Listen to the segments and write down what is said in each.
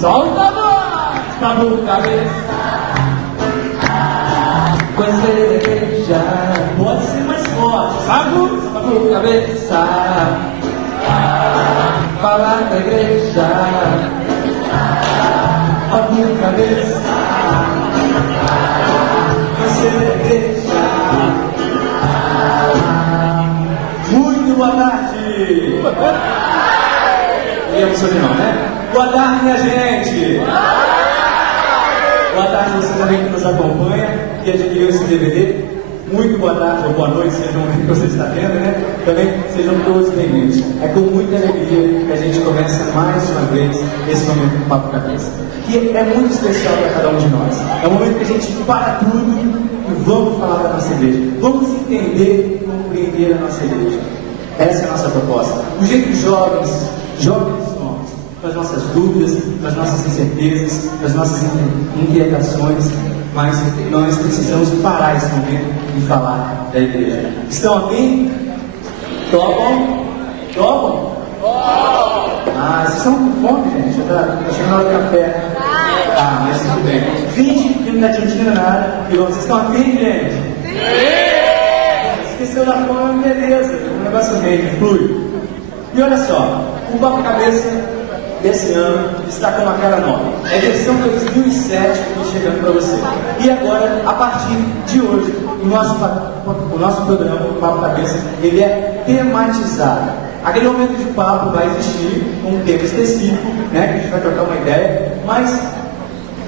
Solta a voz, Babu Cabeça. Conhecer a igreja. Pode ser mais forte. Babu Cabeça. Falar da igreja. Babu Cabeça. Conhecer a igreja. Muito boa tarde. E é o sobrenome, né? Boa tarde, minha gente! Boa tarde você também que nos acompanha, que adquiriu esse DVD. Muito boa tarde ou boa noite, seja o que você está vendo, né? Também sejam todos bem-vindos. É com muita alegria que a gente começa mais uma vez esse momento do Papo Cabeça, que é muito especial para cada um de nós. É um momento que a gente para tudo e vamos falar da nossa igreja. Vamos entender e compreender a nossa igreja. Essa é a nossa proposta. Do jeito que jovens somos, com as nossas dúvidas, com as nossas incertezas, com as nossas inquietações, mas nós precisamos parar esse momento e falar da igreja. Estão aqui? Topam? Topam? Ah, vocês estão com fome, gente? Já está chegando a hora do café. Ah, mas tudo bem. 20 que não tinha nada. E vocês estão aqui, gente? Sim! Esqueceu da fome, beleza. Um negócio meio, flui. E olha só, o Papo Cabeça desse ano está com uma cara nova. É a versão 2007 que está chegando para você. E agora, a partir de hoje, o nosso programa, o Papo Cabeça, ele é tematizado. Aquele momento de papo vai existir um tema específico, né, que a gente vai trocar uma ideia, mas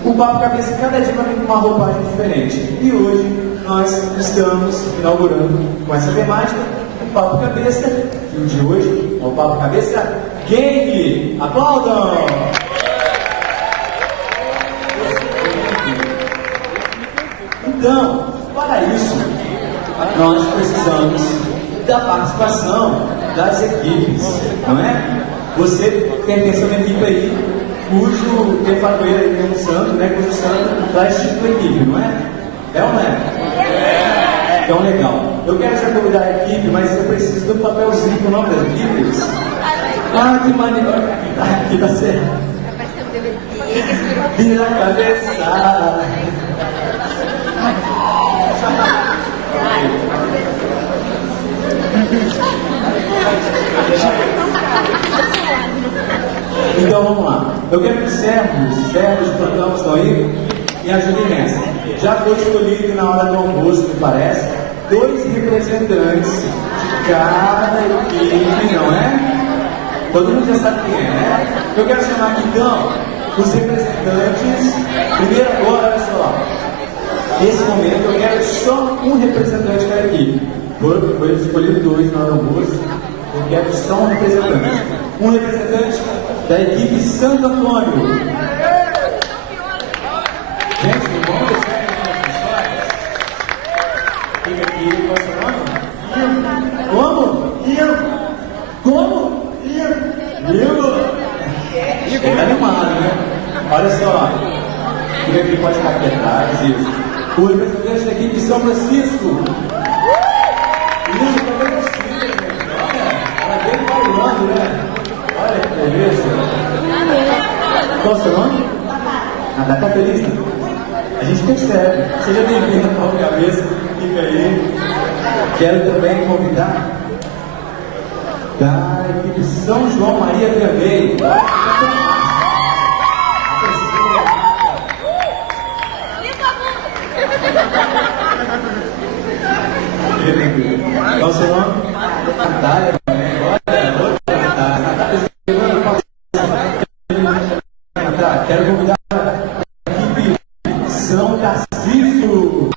o Papo Cabeça cada dia vai ter uma roupagem diferente. E hoje nós estamos inaugurando com essa temática o Papo Cabeça. E o de hoje é o Papo Cabeça Gang! Aplaudam! Então, para isso, nós precisamos da participação das equipes, não é? Você pertence a uma equipe aí, cujo tem padroeiro aí, tem um santo, né? Cujo santo traz tipo de equipe, não é? É ou não é? Então, legal. Eu quero já convidar a equipe, mas eu preciso do papelzinho com o nome das equipes. Ah, que maneiro! Aqui tá certo. Vira a cabeça. Então vamos lá. Eu quero que os servos de plantão estão aí, me ajudem nessa. Já foi escolhido na hora do almoço, me parece, 2 representantes de cada equipe, não é? Todo mundo já sabe quem é, né? Eu quero chamar aqui então os representantes. Primeiro agora, olha só. Nesse momento eu quero só um representante de cada equipe. Foi escolhido 2 na hora do almoço. Eu quero só um representante. Um representante da equipe Santo Antônio. Gente, vamos deixar aqui nas histórias. Fica aqui, qual é o seu nome? Como? Como? Ele tá animado, né? Olha só. Fica aqui, pode ficar aqui atrás. Isso. O representante da equipe São Francisco. Isso, também precisa, gente. Olha, ela veio falando, né? Olha que beleza. Qual é o seu nome? Ah, tá feliz, né? A gente percebe. Seja bem-vindo ao Papo Cabeça. Fica aí. Quero também convidar da equipe São João Maria Vianney. Qual o seu nome? Natália. Olha, outra Natália. Natália, quero convidar a equipe São Tarcísio.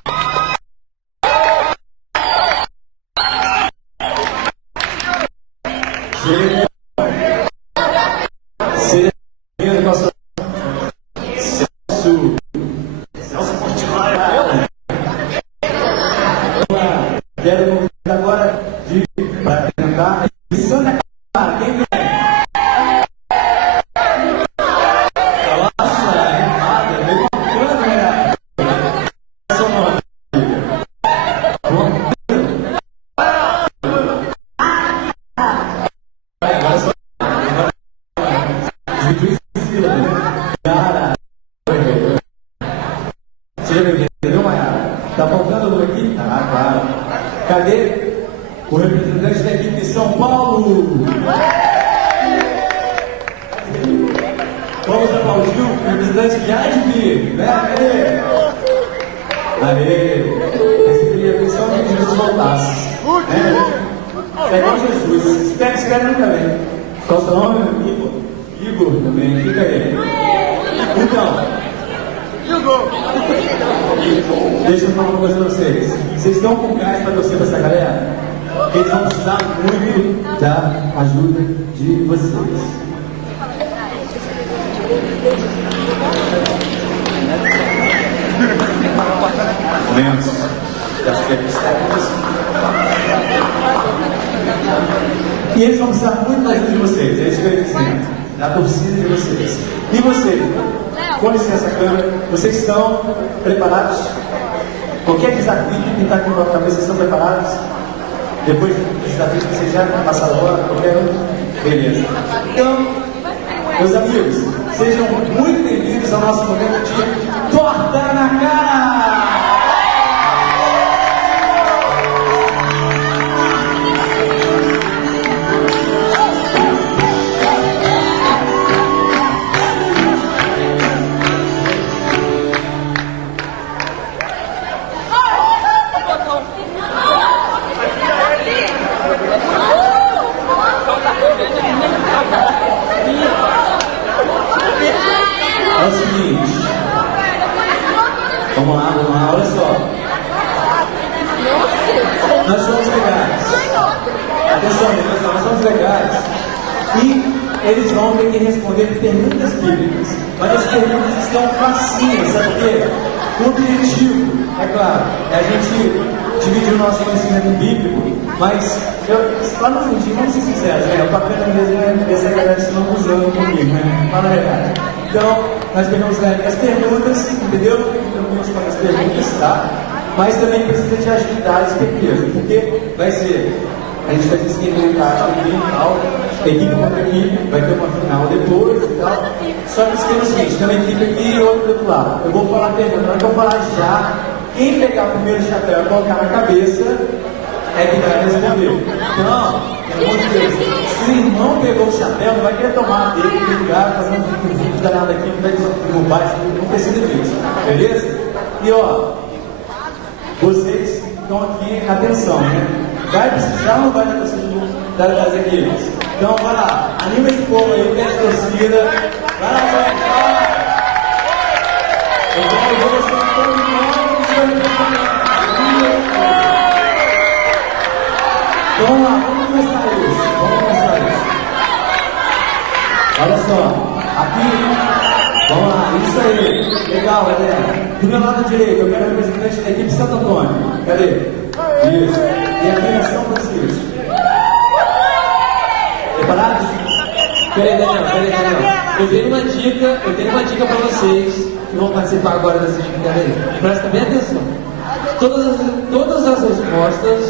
aplaudiu o representante de Admir, né? Aê! Esse queria só que Jesus voltasse. Né? É igual Jesus. Espera nunca vem. Qual o seu nome? Igor. Igor também, fica aí. Então, deixa eu falar uma coisa pra vocês. Vocês estão com gás pra torcer pra essa galera? Eles vão precisar muito da ajuda de vocês. Momentos das técnicas. E eles vão precisar muito da ajuda de vocês, é isso que eu ia dizendo, da torcida de vocês. E vocês, com licença, câmera, vocês estão preparados? Qualquer desafio que pintar aqui na cabeça, vocês estão preparados? Depois dos desafios que vocês já passaram agora, qualquer um? Beleza. Então, meus amigos, sejam muito bem-vindos ao nosso momento de Torta na Cara! É o seguinte, vamos lá, olha só. Nós somos legais. Atenção, nós somos legais. E eles vão ter que responder perguntas bíblicas. Mas as perguntas estão facinhas, sabe por quê? O objetivo, é claro, é a gente dividir o nosso conhecimento bíblico, mas lá no fundinho, vamos ser sinceros, né? O bacana mesmo é ver essa galera se não usando comigo, né? Fala a verdade. Então, nós pegamos as perguntas, entendeu? Caminhamos para as perguntas, tá? Mas também precisa de agilidade pequena, porque vai ser, a gente vai ter que implementar aqui e tal, equipe contra equipe, vai ter uma final depois e tal. Só que esquema é o seguinte, tem uma equipe aqui e outra do outro lado. Eu vou falar a pergunta, na hora que eu falar já, quem pegar o primeiro chapéu e colocar na cabeça é que vai responder. Então, pelo amor de Deus, se o irmão pegou o chapéu, não vai querer tomar dele, ligar, fazer um vídeo danado aqui, não vai derrubar, não precisa disso, beleza? E ó, vocês estão aqui, atenção, né? Vai precisar ou não vai das equipes? Então, vai lá, anima esse povo aí, pede torcida, vai lá, vai. Eu vou deixar todo mundo, vamos lá, vamos começar isso. Olha só, aqui, vamos lá, isso aí, legal, galera. Do meu lado direito, eu quero o representante da equipe Santo Antônio. Cadê? Isso. E aqui na São Francisco. Preparados? Peraí, Daniel. Eu tenho uma dica pra vocês que vão participar agora dessa brincadeira. Presta bem atenção. Todas as respostas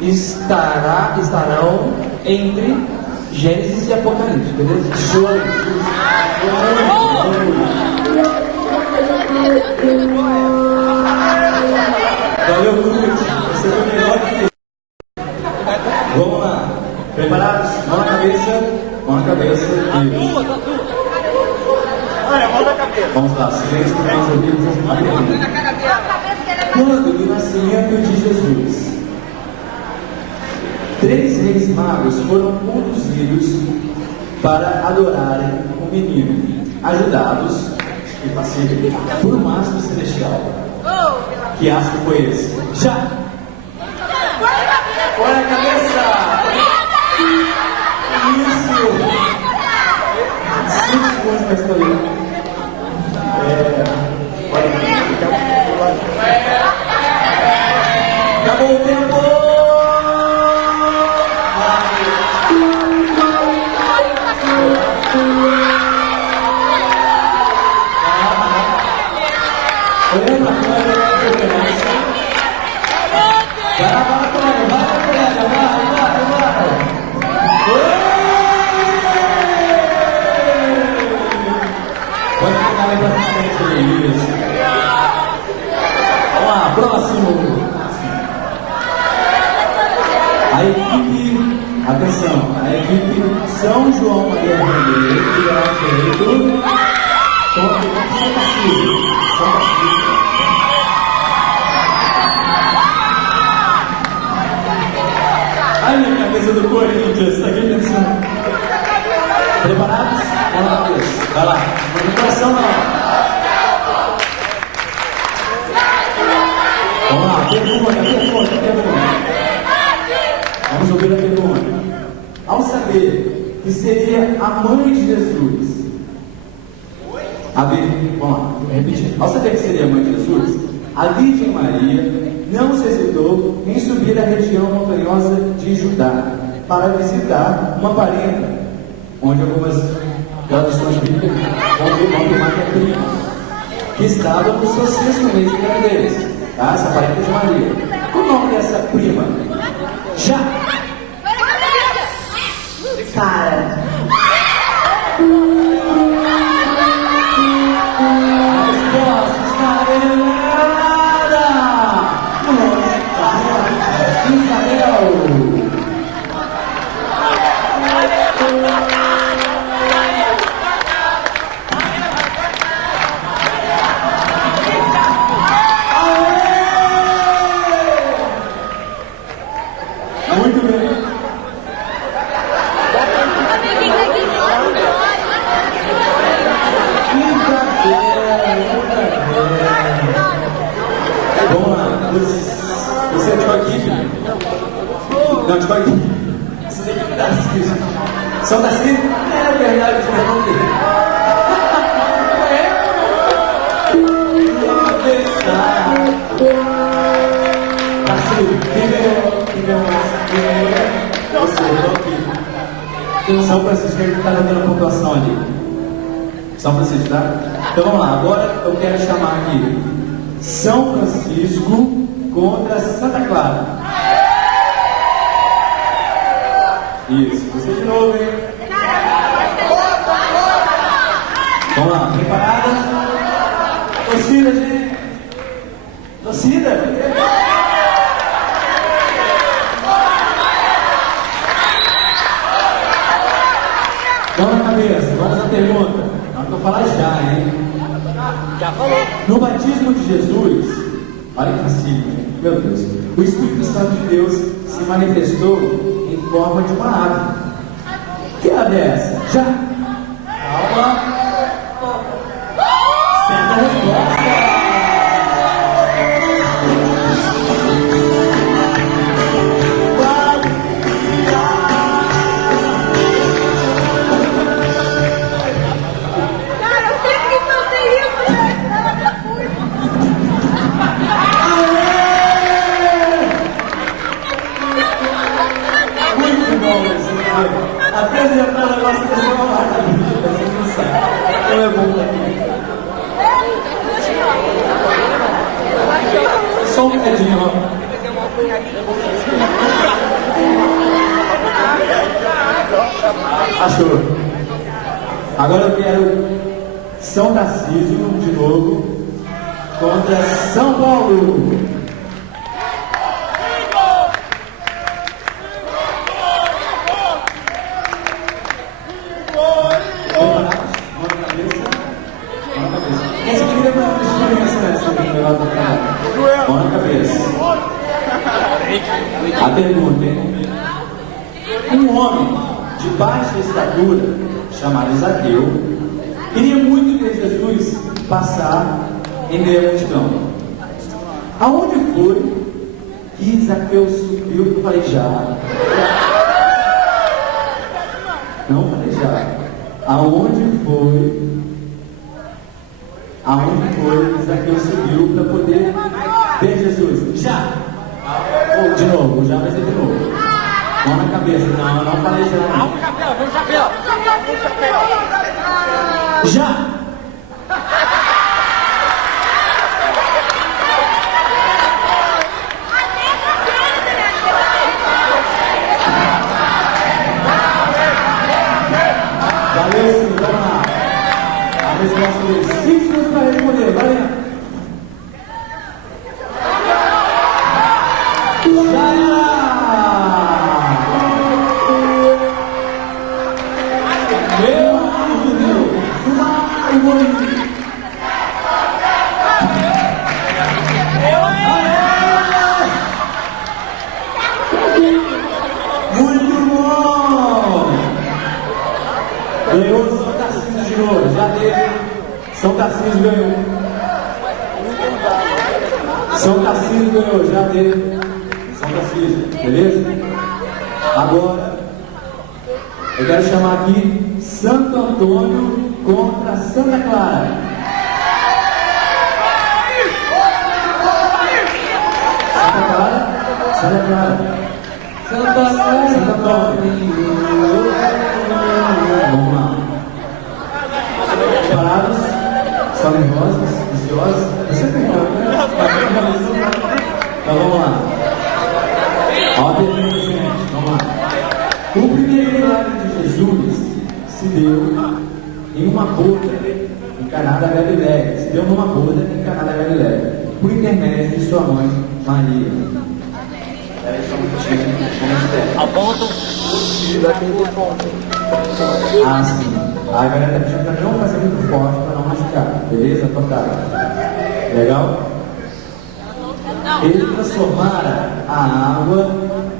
estarão entre Gênesis e Apocalipse, beleza? Show! Valeu, Cruz. Você foi melhor que eu. Vamos lá. Preparados? Mão na cabeça. Isso. Olha, mão na cabeça. Vamos lá, silêncio para nós ouvirmos uma pergunta. Quando do nascimento de Jesus, 3 reis magos foram conduzidos para adorarem o menino, ajudados e pacientes por um astro celestial. Que astro foi esse? Já! Olha a cabeça! Isso! 5 segundos para escolher. Acabou o tempo! Olhando a câmera, pode ficar aí pra frente, isso. Vamos lá, próximo. A equipe, atenção, a equipe São João Maria Vermelho, que é o direito. Vai lá, não tem coração não. Vamos lá, pergunta. Vamos ouvir a pergunta. Ao saber que seria a mãe de Jesus, vamos lá, repetir. Ao saber que seria a mãe de Jesus, a Virgem Maria não se hesitou em subir a região montanhosa de Judá para visitar uma parenta, onde algumas traduções bíblicas vão afirmar que é prima, que estava no seu 6º mês de gravidez. Tá? Essa parenta de Maria. Qual o nome dessa prima? Já! Sara. A resposta está errada! O nome é Isabel. Muito bem. Vamos lá. Você é de qual equipe? Não, de qual equipe? Você tem que dar Cis. São da Cis? É verdade, você não tem. São Francisco está dando a pontuação ali. São Francisco, tá? Então vamos lá, agora eu quero chamar aqui São Francisco contra Santa Clara. Isso, você de novo, hein? Vamos lá, preparada? Torcida, gente! Torcida! Vamos na cabeça, vamos à pergunta. Não vou falar já, hein? Já falou. No batismo de Jesus, olha que assim, meu Deus, o Espírito Santo de Deus se manifestou em forma de uma ave. Que ave é essa? Já! Calma! Certa resposta! Apresentar a nossa pessoa lá, então é bom daqui. Só um bocadinho, ó. Achou? Agora eu quero São Tarcísio de novo contra São Paulo. Mão na cabeça. A pergunta, hein? Um homem de baixa estatura, chamado Zaqueu, queria muito ver Jesus passar em meio à multidão. Aonde foi que Zaqueu subiu? Eu falei já. Não falei já. Aonde foi que Zaqueu subiu para poder ver Jesus? Já! De novo, já vai ser de novo. Mão na cabeça. Não, não falei já. Vamos, chapéu. Já! Valeu, sim, vamos lá. A resposta dele, 5 segundos para responder, valeu. Já era! Meu amigo, uma árvore. Muito bom! Ganhou o São Tarcísio de novo. já teve. São Tarcísio ganhou. São Tarcísio ganhou, já teve. São Tarcísio, beleza? Agora, eu quero chamar aqui Santo Antônio contra Santa Clara. Santa Clara, Santa Clara. Santa Clara, Santo Antônio. Vamos lá. Parados, estão nervosos, ansiosos? Você tem né? Então vamos lá. Olha a pergunta, gente. Vamos lá. O primeiro milagre de Jesus se deu em uma boda em Caná da Galileia. Se deu numa boda em Caná da Galileia, por intermédio de sua mãe Maria. Aponta. Ah, sim. A galera tá pedindo pra não fazer muito forte, pra não machucar. Beleza? Tocar. Legal? Ele transformara a água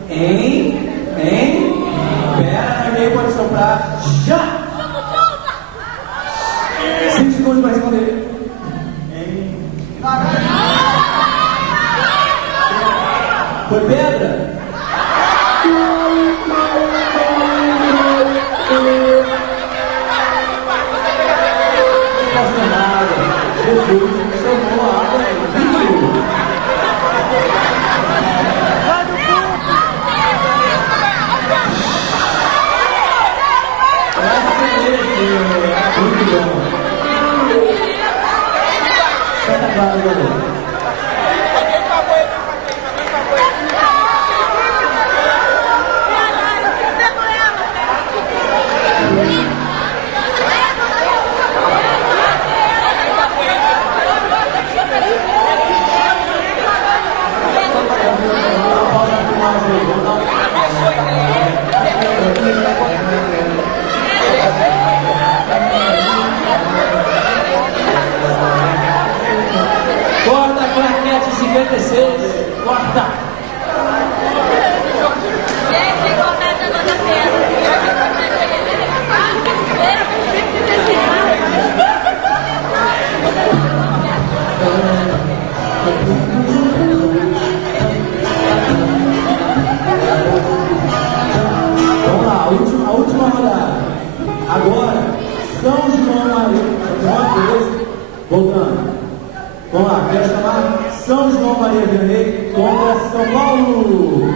em. Pera, ninguém pode soprar. Já! 5 segundos para responder. Foi pedra? Jesus chamou a água em vinho. Muito bom. Santa Clara, galera. Corta a claquete 56. Corta. Vamos lá, a última rodada. Agora, São João Maria. Voltando. Vamos lá, quero chamar São João Maria Vianney contra São Paulo.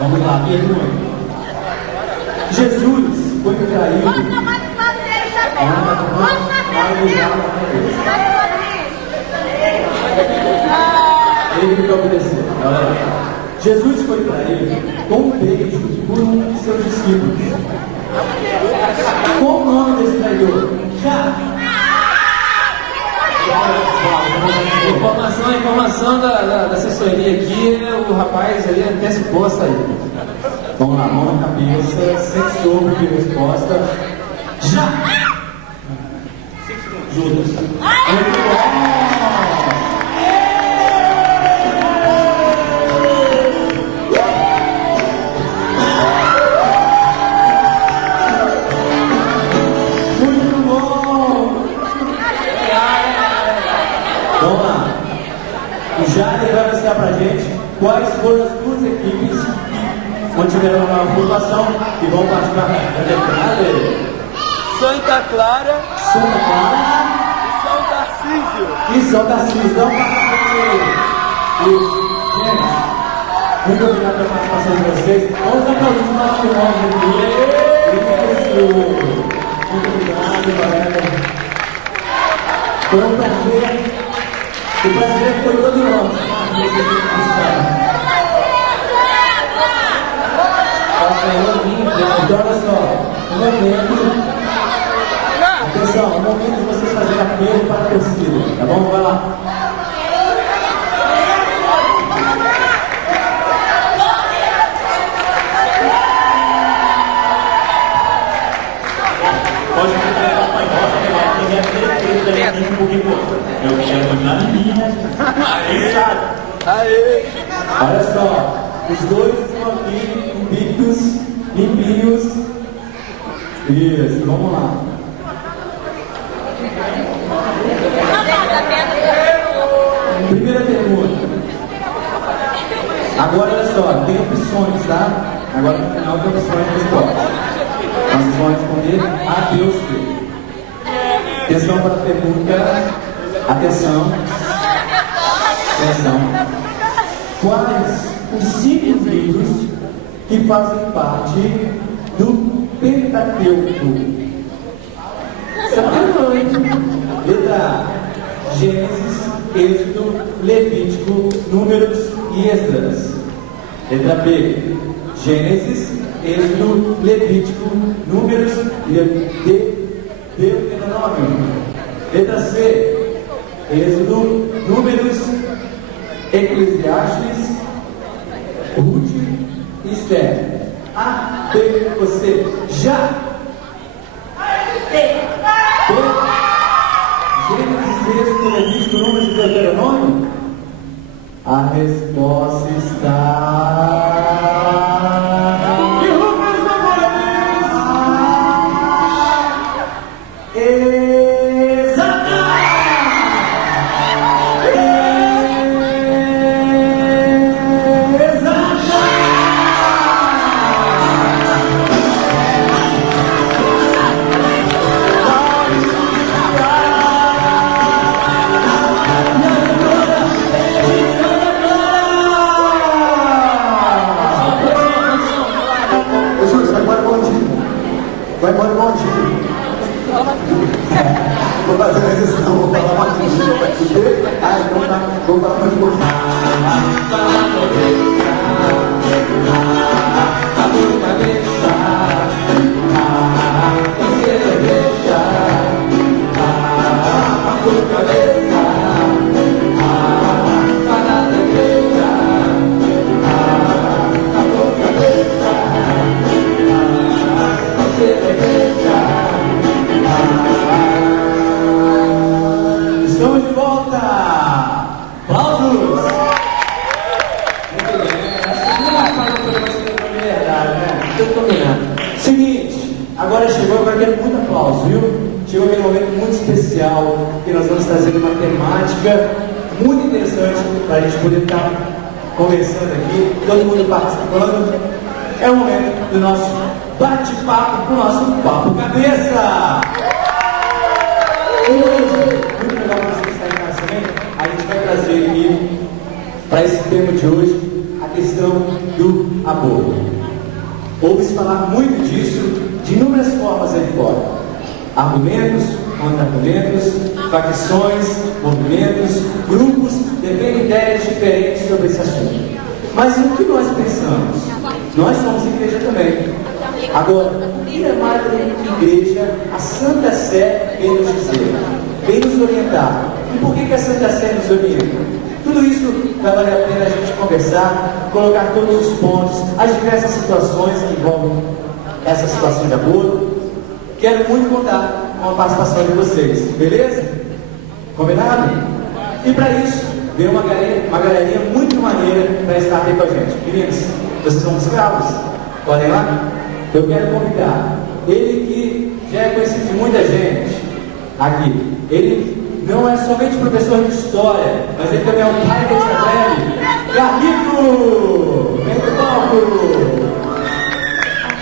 Vamos lá, pergunta. Jesus foi traído. Ele que obedeceu. Jesus foi traído com um beijo por um de seus discípulos. Qual o nome desse traidor? Já! Informação da assessoria aqui, o rapaz ali antecipou a saída. Vamos lá, mão na cabeça, sem sopro de resposta. Já! Judas. Muito bom! Vamos lá. O Jair vai mostrar pra gente quais foram as duas equipes que mantiveram a pontuação e vão participar da temporada. Santa Clara Santa Clara e São Tarcísio. e São Tarcísio. Dá um Isso. Gente, muito obrigado pela participação de vocês. Vamos aplaudir os nossos irmãos aqui. Isso. Muito obrigado, galera. Foi um prazer. O prazer foi todo nosso. Então, olha só, um momento. Atenção, um momento de vocês fazerem apelo para a torcida. Tá bom? Vai lá. Pode pegar a Pai Nossa, que vai ter um pouquinho. Eu quero continuar na minha. Aí sabe. Aê! Olha só, os dois estão aqui, invictos, limpinhos. Isso, vamos lá. Primeira pergunta. Agora olha só, tem opções, tá? Agora no final tem opções de resposta. Nós vamos responder A, B ou C. Atenção para a pergunta. Atenção. Atenção. Quais os 5 livros que fazem parte do Pentateuco? Letra A. Gênesis, Êxodo, Levítico, Números e Esdras. Letra B. Gênesis, Êxodo, Levítico, Números e Deuteronômio. Letra C. Êxodo, Números, Eclesiastes, Ruth e Esther. A, B, você já. B. Gênesis, Êxodo, Levítico, Números e Deuteronômio? A resposta está... Vai embora maldinho. Vou fazer a exceção, vou falar maldinho. Ah, então tá. Vou falar mais um pouquinho. Estamos de volta! Aplausos! Muito bem, essa não é uma coisa de verdade, né? Tudo combinado. Seguinte, agora eu quero muito aplauso, viu? Chegou aquele momento muito especial que nós vamos trazer uma temática muito interessante para a gente poder estar conversando aqui, todo mundo participando. É o momento do nosso bate-papo, do nosso Papo Cabeça! Hoje, muito legal que você está em casa também, a gente vai trazer aqui, para esse tema de hoje, a questão do aborto. Ouve-se falar muito disso, de inúmeras formas aí fora. Argumentos, contra-argumentos, facções, movimentos, grupos, defendem ideias diferentes sobre esse assunto. Mas o que nós pensamos? Nós somos igreja também. Agora, o que é mais do que igreja? A Santa Sé vem nos dizer, vem nos orientar. E por que a Santa Sé nos orienta? Tudo isso vai valer a pena a gente conversar, colocar todos os pontos, as diversas situações que envolvem essa situação de aborto. Quero muito contar com a participação de vocês, beleza? Combinado? E para isso, veio uma galerinha muito maneira para estar aqui com a gente. Meninos, vocês são escravos? Podem ir lá? Eu quero convidar ele que já é conhecido de muita gente aqui. Ele não é somente professor de história, mas ele também é um pai da Isabelle. Carlito! Vem pro palco!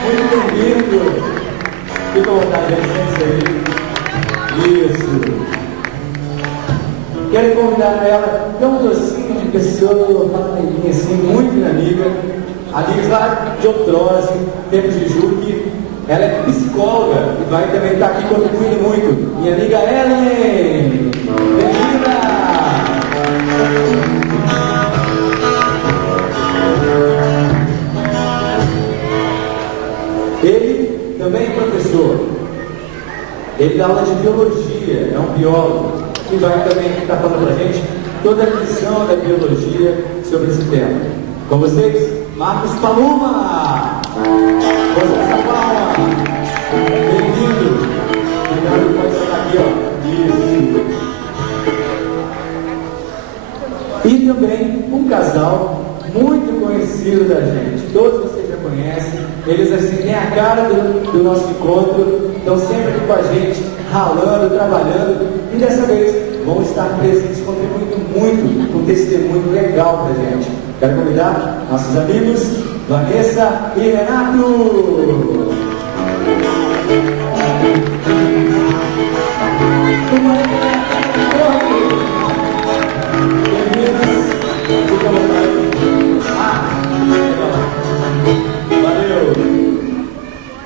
Muito bem-vindo! Fica à vontade, gente, isso. Quero convidar ela, que é um docinho de pessoa, uma amiguinha assim, muito minha amiga. Amigos lá de outrora, assim, tempos de Juque. Ela é psicóloga e vai também estar aqui contribuindo muito. Minha amiga Ellen! Bem-vinda! Ele também é professor. Ele dá aula de biologia, é um biólogo. E vai também estar falando pra gente toda a lição da biologia sobre esse tema. Com vocês, Marcos Paloma! Você essa palma! Bem-vindo! Obrigado por estar aqui, ó. Isso! E também um casal muito conhecido da gente. Todos vocês já conhecem. Eles assim têm a cara do nosso encontro. Estão sempre aqui com a gente, ralando, trabalhando. E dessa vez vão estar presentes, contribuindo muito com um testemunho legal pra gente. Quero convidar nossos amigos Vanessa e Renato.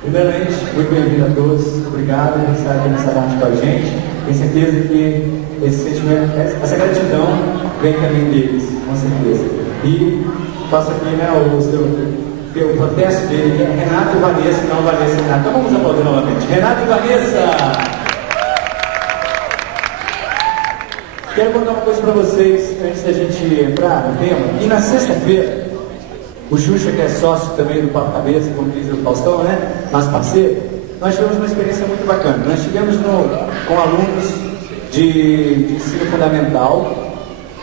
Primeiramente, muito bem-vindo a todos, obrigado por estar aqui nessa tarde com a gente. Tenho certeza que esse sentimento, essa gratidão vem também deles, com certeza. E faço aqui o protesto dele, que é Renato e Vanessa, não Vanessa e Renato. Então vamos aplaudir novamente. Renato e Vanessa! Quero contar uma coisa para vocês antes da gente entrar no tema. E na sexta-feira, o Xuxa, que é sócio também do Papo Cabeça, como diz o Faustão, né? Nosso parceiro, nós tivemos uma experiência muito bacana. Nós tivemos com alunos de ensino fundamental,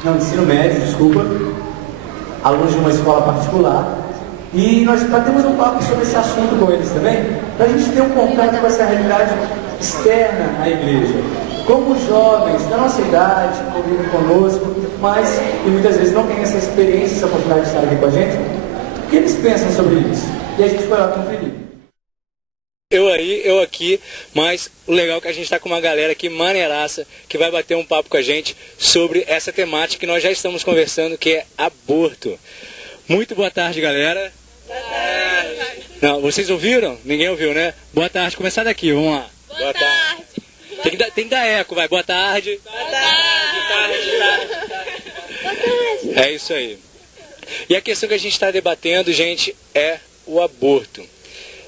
não, de ensino médio, desculpa, alunos de uma escola particular, e nós batemos um papo sobre esse assunto com eles também, para a gente ter um contato com essa realidade externa à igreja. Como jovens da nossa idade, convivem conosco, mas e muitas vezes não têm essa experiência, essa oportunidade de estar aqui com a gente, o que eles pensam sobre isso? E a gente foi lá conferir. Eu aqui, mas o legal é que a gente está com uma galera aqui maneiraça, que vai bater um papo com a gente sobre essa temática que nós já estamos conversando, que é aborto. Muito boa tarde, galera. Boa tarde. Não, vocês ouviram? Ninguém ouviu, né? Boa tarde, começar daqui, vamos lá. Boa tarde. Tem que dar eco, vai. Boa tarde. Boa tarde. Boa tarde. É isso aí. E a questão que a gente está debatendo, gente, é o aborto.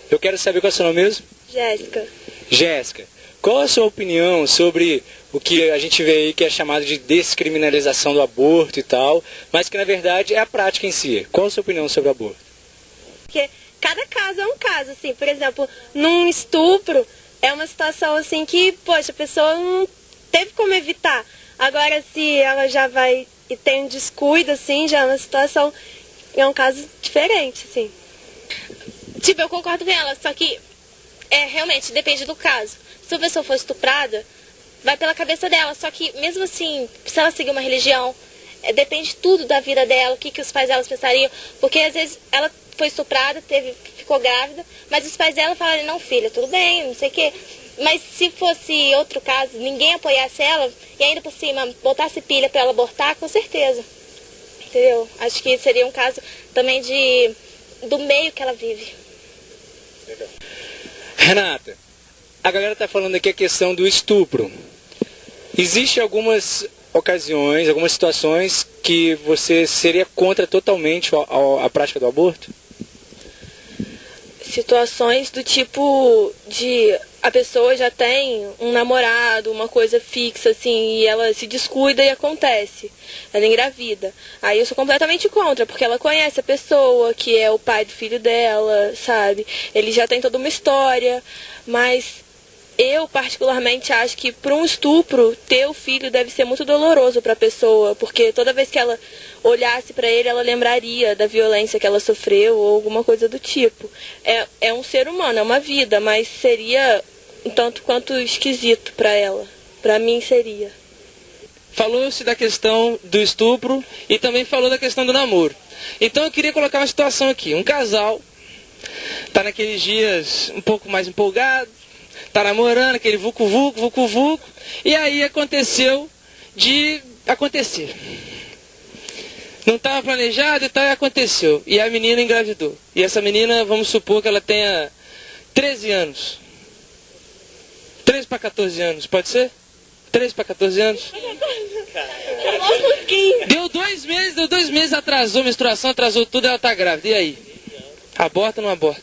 Eu quero saber qual é o seu nome mesmo? Jéssica. Jéssica, qual a sua opinião sobre o que a gente vê aí que é chamado de descriminalização do aborto e tal, mas que na verdade é a prática em si? Qual a sua opinião sobre o aborto? Porque cada caso é um caso, assim, por exemplo, num estupro é uma situação assim que, poxa, a pessoa não teve como evitar. Agora, se ela já vai e tem um descuido, assim, já é uma situação, é um caso diferente, assim. Tipo, eu concordo com ela, só que realmente depende do caso. Se a pessoa for estuprada, vai pela cabeça dela, só que mesmo assim, se ela seguir uma religião, depende tudo da vida dela, o que os pais delas pensariam, porque às vezes ela foi estuprada, ficou grávida, mas os pais dela falaram, não filha, tudo bem, não sei o quê. Mas se fosse outro caso, ninguém apoiasse ela e ainda por cima botasse pilha para ela abortar, com certeza. Entendeu? Acho que seria um caso também do meio que ela vive. Renata, a galera está falando aqui a questão do estupro. Existem algumas ocasiões, algumas situações que você seria contra totalmente a prática do aborto? Situações do tipo de a pessoa já tem um namorado, uma coisa fixa, assim, e ela se descuida e acontece. Ela engravida. Aí eu sou completamente contra, porque ela conhece a pessoa, que é o pai do filho dela, sabe? Ele já tem toda uma história, mas eu particularmente acho que para um estupro, ter o filho deve ser muito doloroso para a pessoa, porque toda vez que ela olhasse para ele, ela lembraria da violência que ela sofreu ou alguma coisa do tipo. É um ser humano, é uma vida, mas seria um tanto quanto esquisito para ela. Para mim seria. Falou-se da questão do estupro e também falou da questão do namoro. Então eu queria colocar uma situação aqui. Um casal tá naqueles dias um pouco mais empolgado, tá namorando, aquele vucu-vucu, e aí aconteceu de acontecer. Não estava planejado e tal, e aconteceu. E a menina engravidou. E essa menina, vamos supor que ela tenha 13 anos. 13 para 14 anos, pode ser? 13 para 14 anos? Deu 2 meses, atrasou a menstruação, atrasou tudo, ela tá grávida. E aí? Aborta ou não aborta?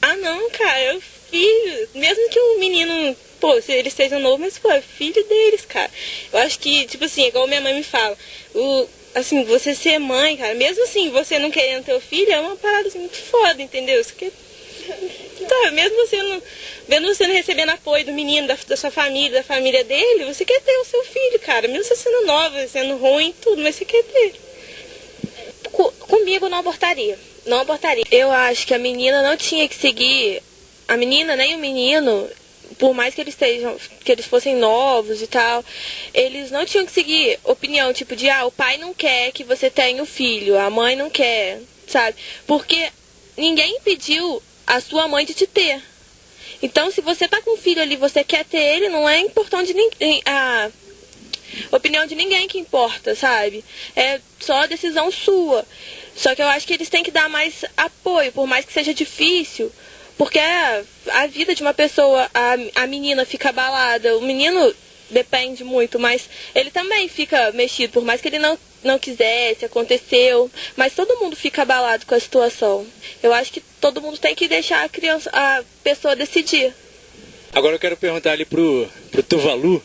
Ah, não, cara, filho, mesmo que o menino, pô, se eles sejam novos, mas, pô, é filho deles, cara. Eu acho que, tipo assim, igual minha mãe me fala, assim, você ser mãe, cara, mesmo assim, você não querendo ter o filho, é uma parada assim, muito foda, entendeu? Isso que Tá, mesmo vendo você não recebendo apoio do menino, da sua família, da família dele, você quer ter o seu filho, cara. Mesmo você sendo nova, sendo ruim, tudo, mas você quer ter. Comigo não abortaria. Não abortaria. Eu acho que a menina não tinha que seguir, a menina nem o menino, por mais que eles fossem novos e tal, eles não tinham que seguir opinião, tipo de, o pai não quer que você tenha o filho, a mãe não quer, sabe? Porque ninguém impediu a sua mãe de te ter. Então, se você tá com um filho ali, você quer ter ele, não é importante a opinião de ninguém que importa, sabe? É só a decisão sua. Só que eu acho que eles têm que dar mais apoio, por mais que seja difícil, porque a vida de uma pessoa, a menina fica abalada, o menino depende muito, mas ele também fica mexido, por mais que ele não quisesse, aconteceu, mas todo mundo fica abalado com a situação. Eu acho que todo mundo tem que deixar a pessoa decidir. Agora eu quero perguntar ali pro Tuvalu,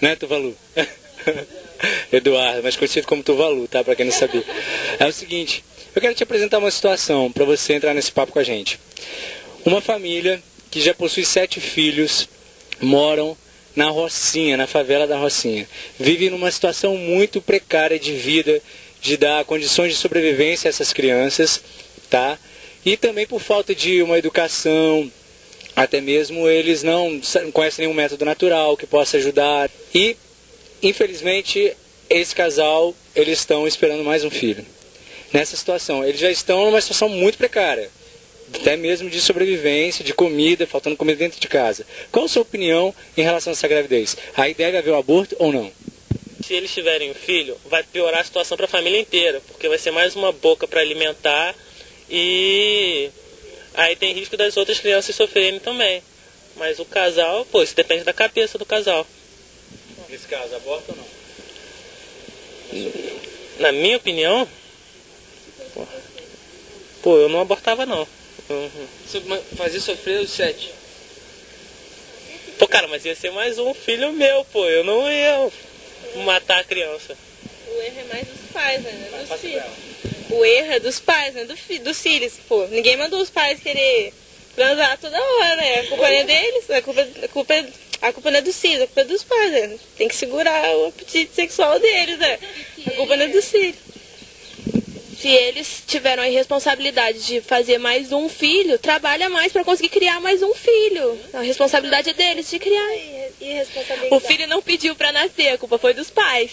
né, Tuvalu? Eduardo, mais conhecido como Tuvalu, tá? Pra quem não sabia. É o seguinte, eu quero te apresentar uma situação para você entrar nesse papo com a gente. Uma família que já possui 7 filhos, moram na Rocinha, na favela da Rocinha. Vive numa situação muito precária de vida, de dar condições de sobrevivência a essas crianças, tá? E também por falta de uma educação, até mesmo eles não conhecem nenhum método natural que possa ajudar. E, infelizmente, esse casal, eles estão esperando mais um filho. Nessa situação, eles já estão numa situação muito precária, até mesmo de sobrevivência, de comida, faltando comida dentro de casa. Qual a sua opinião em relação a essa gravidez? Aí deve haver um aborto ou não? Se eles tiverem um filho, vai piorar a situação para a família inteira, porque vai ser mais uma boca para alimentar e aí tem risco das outras crianças sofrerem também. Mas o casal, isso depende da cabeça do casal. Nesse caso, aborto ou não? Na minha opinião, eu não abortava não. Você fazia sofrer os 7. Cara, mas ia ser mais um filho meu, eu não ia matar a criança. O erro é mais dos pais, né? Não é dos filhos. O erro é dos pais, né? Dos filhos, Ninguém mandou os pais querer transar toda hora, né? A culpa não é deles, a culpa não é dos filhos, a culpa é dos pais, né? Tem que segurar o apetite sexual deles, né? A culpa não é dos filhos. Se eles tiveram a irresponsabilidade de fazer mais um filho, trabalha mais para conseguir criar mais um filho. A responsabilidade é deles de criar. O filho não pediu para nascer, a culpa foi dos pais.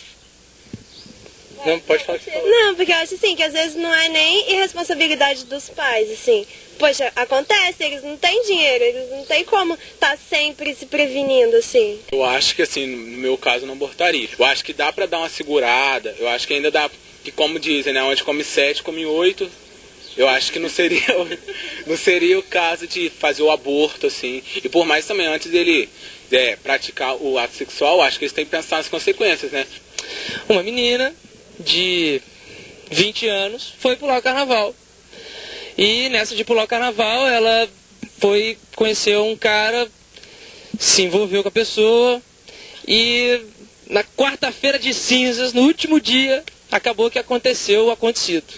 Não, pode falar que Não, porque eu acho assim, que às vezes não é nem irresponsabilidade dos pais, assim. Poxa, acontece, eles não têm dinheiro, eles não têm como estar sempre se prevenindo, assim. Eu acho que, assim, no meu caso, eu não abortaria. Eu acho que dá pra dar uma segurada, eu acho que ainda dá, que como dizem, né, onde come 7, come 8. Eu acho que não seria o caso de fazer o aborto, assim. E por mais também, antes dele praticar o ato sexual, eu acho que eles têm que pensar nas consequências, né? Uma menina de 20 anos foi pular o carnaval. E nessa de pular o carnaval, ela foi conhecer um cara, se envolveu com a pessoa e na quarta-feira de cinzas, no último dia, acabou que aconteceu o acontecido.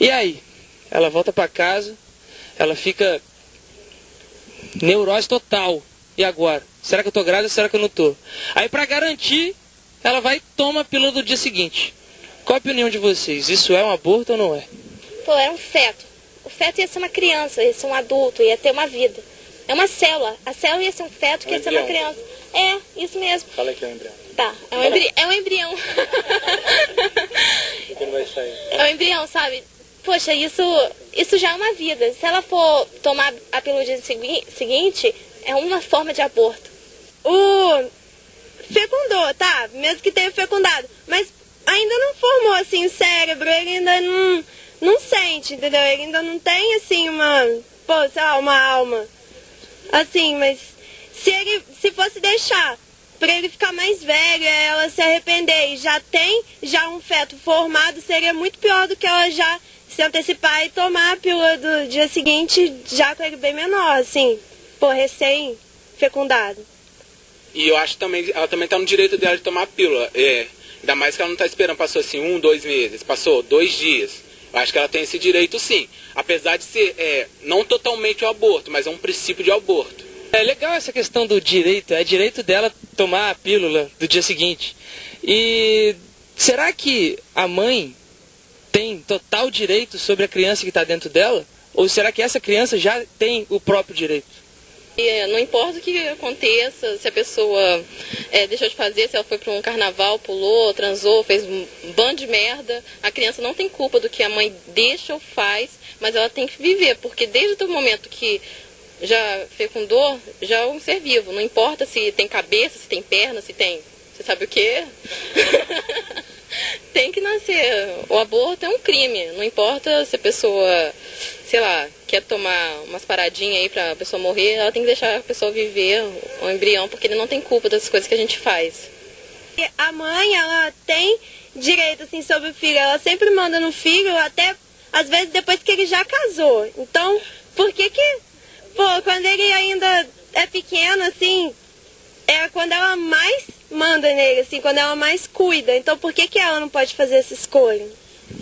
E aí? Ela volta para casa, ela fica neurose total. E agora? Será que eu tô grávida ou será que eu não tô? Aí para garantir, ela vai e toma a pílula do dia seguinte. Qual a opinião de vocês? Isso é um aborto ou não é? Era um feto. O feto ia ser uma criança, ia ser um adulto, ia ter uma vida. É uma célula. A célula ia ser um feto, que ia ser uma criança. É, isso mesmo. Fala que é um embrião. Tá, é um embrião. O que vai sair? É um embrião, sabe? Poxa, isso já é uma vida. Se ela for tomar a pílula do dia seguinte, é uma forma de aborto. Fecundou, tá? Mesmo que tenha fecundado. Mas ainda não formou, assim, o cérebro. Ele ainda não sente, entendeu? Ele ainda não tem, assim, uma alma. Assim, mas se fosse deixar pra ele ficar mais velho, ela se arrepender e já um feto formado, seria muito pior do que ela já se antecipar e tomar a pílula do dia seguinte já com ele bem menor, assim, recém-fecundado. E eu acho também, ela também tá no direito dela de tomar a pílula. Ainda mais que ela não tá esperando, passou assim 1, 2 meses, passou 2 dias. Eu acho que ela tem esse direito sim, apesar de ser não totalmente o aborto, mas é um princípio de aborto. É legal essa questão do direito, é direito dela tomar a pílula do dia seguinte. E será que a mãe tem total direito sobre a criança que está dentro dela? Ou será que essa criança já tem o próprio direito? Não importa o que aconteça, se a pessoa deixou de fazer, se ela foi para um carnaval, pulou, transou, fez um bando de merda, a criança não tem culpa do que a mãe deixa ou faz, mas ela tem que viver, porque desde o momento que já fecundou, já é um ser vivo. Não importa se tem cabeça, se tem perna, se tem... Você sabe o quê? Tem que nascer. O aborto é um crime. Não importa se a pessoa, sei lá, quer tomar umas paradinhas aí pra pessoa morrer, ela tem que deixar a pessoa viver, o embrião, porque ele não tem culpa das coisas que a gente faz. A mãe, ela tem direito, assim, sobre o filho. Ela sempre manda no filho, até, às vezes, depois que ele já casou. Então, por que quando ele ainda é pequeno, assim, é quando ela mais manda nele, assim, quando ela mais cuida. Então, por que ela não pode fazer essa escolha?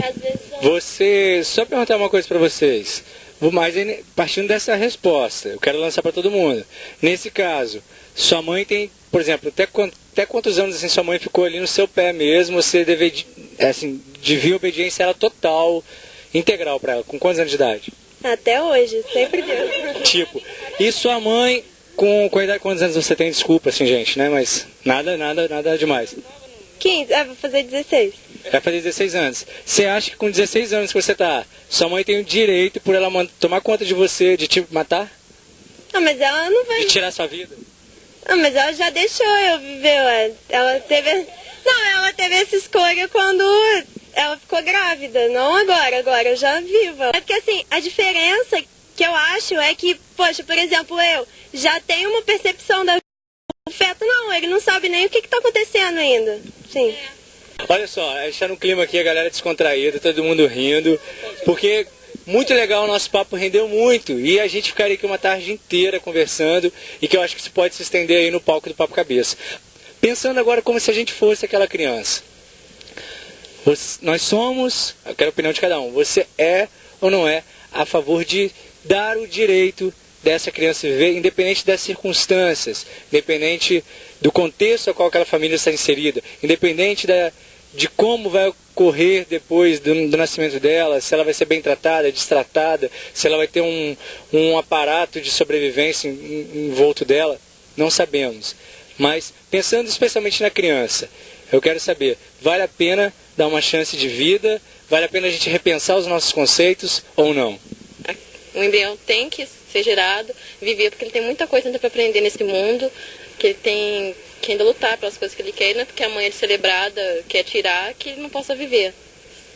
Às vezes, Só perguntar uma coisa para vocês. Mas partindo dessa resposta, eu quero lançar para todo mundo. Nesse caso, sua mãe tem, por exemplo, até quantos anos assim, sua mãe ficou ali no seu pé mesmo? Você devia obediência a ela total, integral para ela. Com quantos anos de idade? Até hoje, sempre deu. Tipo, e sua mãe, com a idade, quantos anos você tem? Desculpa, assim, gente, né? Mas nada demais. 15, vou fazer 16. Vai fazer 16 anos. Você acha que com 16 anos que você tá, sua mãe tem o direito por ela tomar conta de você, de te matar? Ah, mas ela não vai... De tirar sua vida? Ah, mas ela já deixou eu viver, ué. Ela teve essa escolha quando ela ficou grávida, não agora. Agora eu já vivo. É porque, assim, a diferença que eu acho é que, poxa, por exemplo, eu já tenho uma percepção da... O feto não, ele não sabe nem o que tá acontecendo ainda. Sim. Olha só, a gente tá num clima aqui, a galera descontraída, todo mundo rindo, porque muito legal o nosso papo, rendeu muito, e a gente ficaria aqui uma tarde inteira conversando, e que eu acho que isso pode se estender aí no palco do Papo Cabeça. Pensando agora como se a gente fosse aquela criança. Nós somos, eu quero a opinião de cada um, você é ou não é a favor de dar o direito dessa criança viver, independente das circunstâncias, independente do contexto ao qual aquela família está inserida, independente de como vai ocorrer depois do nascimento dela, se ela vai ser bem tratada, destratada, se ela vai ter um aparato de sobrevivência em volta dela, não sabemos. Mas pensando especialmente na criança, eu quero saber, vale a pena dar uma chance de vida? Vale a pena a gente repensar os nossos conceitos ou não? o embrião tem que ser gerado, viver, porque ele tem muita coisa ainda para aprender nesse mundo, que ele tem que ainda lutar pelas coisas que ele quer, não é porque a mãe é celebrada, quer tirar, que ele não possa viver.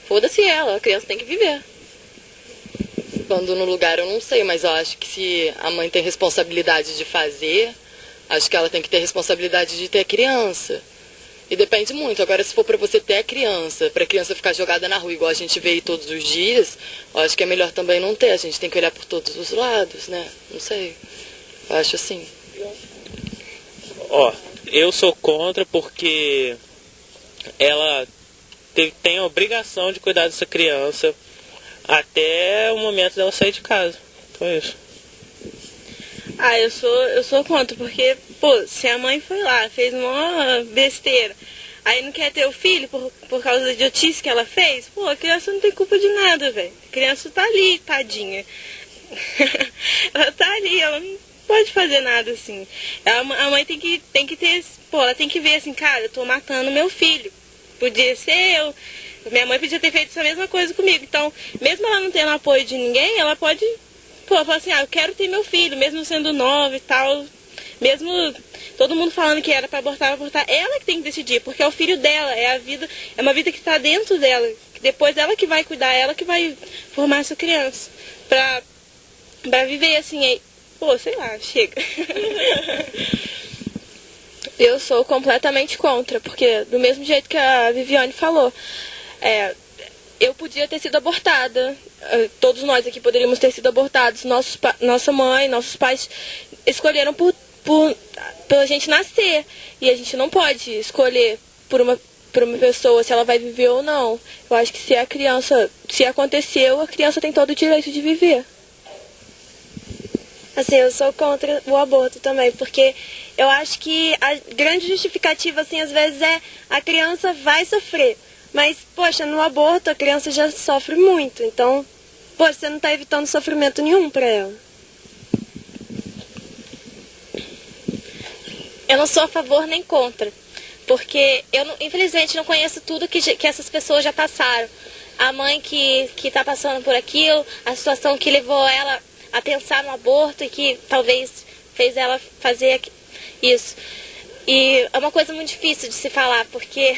Foda-se ela, a criança tem que viver. Quando no lugar eu não sei, mas eu acho que se a mãe tem responsabilidade de fazer, acho que ela tem que ter responsabilidade de ter a criança. E depende muito. Agora, se for para você ter a criança, para a criança ficar jogada na rua, igual a gente vê aí todos os dias, eu acho que é melhor também não ter. A gente tem que olhar por todos os lados, né? Não sei. Eu acho assim. Ó, eu sou contra porque ela tem a obrigação de cuidar dessa criança até o momento dela sair de casa. Então é isso. Ah, eu sou contra, porque, pô, se a mãe foi lá, fez uma besteira, aí não quer ter o filho por causa da idiotice que ela fez, pô, a criança não tem culpa de nada, velho. A criança tá ali, tadinha. Ela tá ali, ela não pode fazer nada assim. A mãe tem que ter, pô, ela tem que ver assim, cara, eu tô matando meu filho. Podia ser eu. Minha mãe podia ter feito essa mesma coisa comigo. Então, mesmo ela não tendo apoio de ninguém, ela pode, pô, falar assim, eu quero ter meu filho, mesmo sendo nova e tal. Mesmo todo mundo falando que era pra abortar, ela que tem que decidir, porque é o filho dela, é a vida, é uma vida que tá dentro dela. Depois ela que vai cuidar, ela que vai formar essa criança. Pra viver assim, aí, pô, sei lá, chega. Eu sou completamente contra, porque do mesmo jeito que a Viviane falou, eu podia ter sido abortada, todos nós aqui poderíamos ter sido abortados, nossa mãe, nossos pais escolheram pela gente nascer, e a gente não pode escolher para uma pessoa se ela vai viver ou não. Eu acho que se aconteceu, a criança tem todo o direito de viver. Assim, eu sou contra o aborto também, porque eu acho que a grande justificativa, assim, às vezes é a criança vai sofrer. Mas, poxa, no aborto a criança já sofre muito, então, poxa, você não está evitando sofrimento nenhum para ela. Eu não sou a favor nem contra, porque eu, infelizmente, não conheço tudo que essas pessoas já passaram. A mãe que está passando por aquilo, a situação que levou ela a pensar no aborto e que talvez fez ela fazer isso. E é uma coisa muito difícil de se falar, porque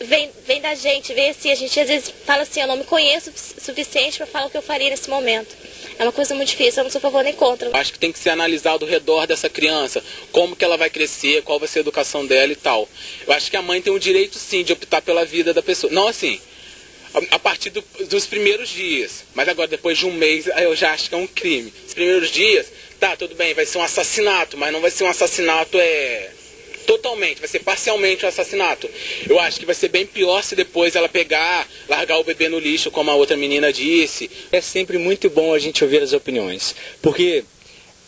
vem da gente, vem assim, a gente às vezes fala assim, eu não me conheço o suficiente para falar o que eu faria nesse momento. É uma coisa muito difícil, eu não sou a favor nem contra. Acho que tem que ser analisado ao redor dessa criança, como que ela vai crescer, qual vai ser a educação dela e tal. Eu acho que a mãe tem o direito sim de optar pela vida da pessoa. Não assim, a partir dos primeiros dias, mas agora depois de um mês eu já acho que é um crime. Os primeiros dias, tá, tudo bem, vai ser um assassinato, mas não vai ser um assassinato totalmente, vai ser parcialmente um assassinato. Eu acho que vai ser bem pior se depois ela pegar, largar o bebê no lixo, como a outra menina disse. É sempre muito bom a gente ouvir as opiniões, porque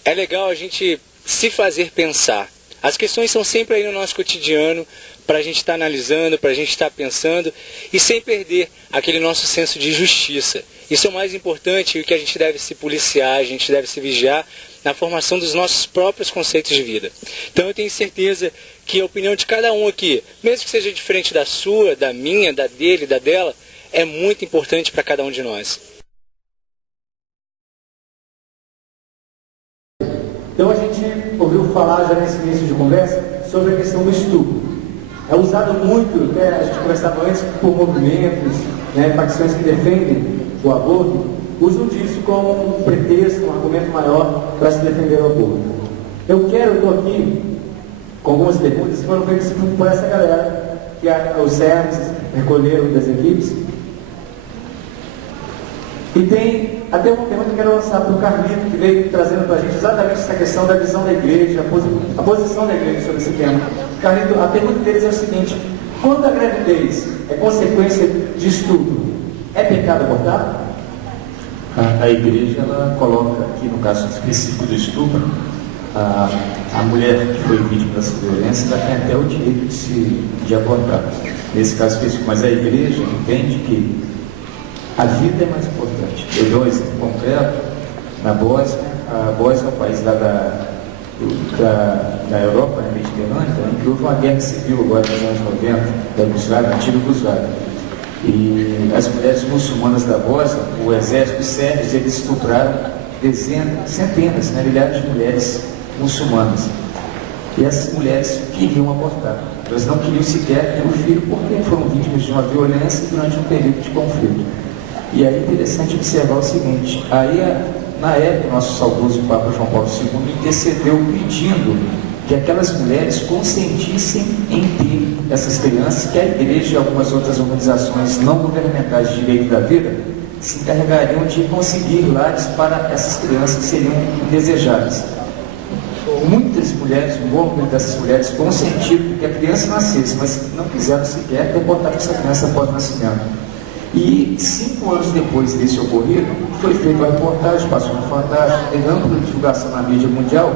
é legal a gente se fazer pensar. As questões são sempre aí no nosso cotidiano, para a gente estar analisando, para a gente estar pensando, e sem perder aquele nosso senso de justiça. Isso é o mais importante, e o que a gente deve se policiar, a gente deve se vigiar na formação dos nossos próprios conceitos de vida. Então eu tenho certeza que a opinião de cada um aqui, mesmo que seja diferente da sua, da minha, da dele, da dela, é muito importante para cada um de nós. Então a gente ouviu falar já nesse início de conversa sobre a questão do estupro. É usado muito, até a gente conversava antes, por movimentos, facções que defendem o aborto, usam disso como um pretexto, um argumento maior para se defender o aborto. Eu estou aqui com algumas perguntas que foram feitas por essa galera, que os CERNs recolheram das equipes. E tem até uma pergunta que eu quero lançar para o Carlito, que veio trazendo para a gente exatamente essa questão da visão da igreja, a posição da igreja sobre esse tema. Carlito, a pergunta deles é o seguinte: quando a gravidez é consequência de estupro, é pecado abortar? A igreja, ela coloca aqui, no caso específico do estupro, a mulher que foi vítima dessa violência, ela tem até o direito de abortar. Nesse caso específico, mas a igreja entende que a vida é mais importante. Eu dou um exemplo concreto. Na Bósnia, a Bósnia é um país lá da Europa, Mediterrânea, em que houve uma guerra civil agora nos anos 90, da Yugoslávia, da antiga Yugoslávia. E as mulheres muçulmanas da Bósnia, o exército de sérvios, eles estupraram centenas, milhares de mulheres muçulmanas. E essas mulheres queriam abortar. Elas não queriam sequer ter um filho porque foram vítimas de uma violência durante um período de conflito. E aí é interessante observar o seguinte: aí, na época, o nosso saudoso Papa João Paulo II intercedeu pedindo que aquelas mulheres consentissem em ter essas crianças, que a igreja e algumas outras organizações não governamentais de direito da vida se encarregariam de conseguir lares para essas crianças que seriam desejadas. Muitas mulheres, um bom número dessas mulheres consentiram que a criança nascesse, mas não quiseram sequer ter contato com essa criança após o nascimento. E 5 anos depois desse ocorrido, foi feita uma reportagem, passou no Fantástico, teve ampla divulgação na mídia mundial,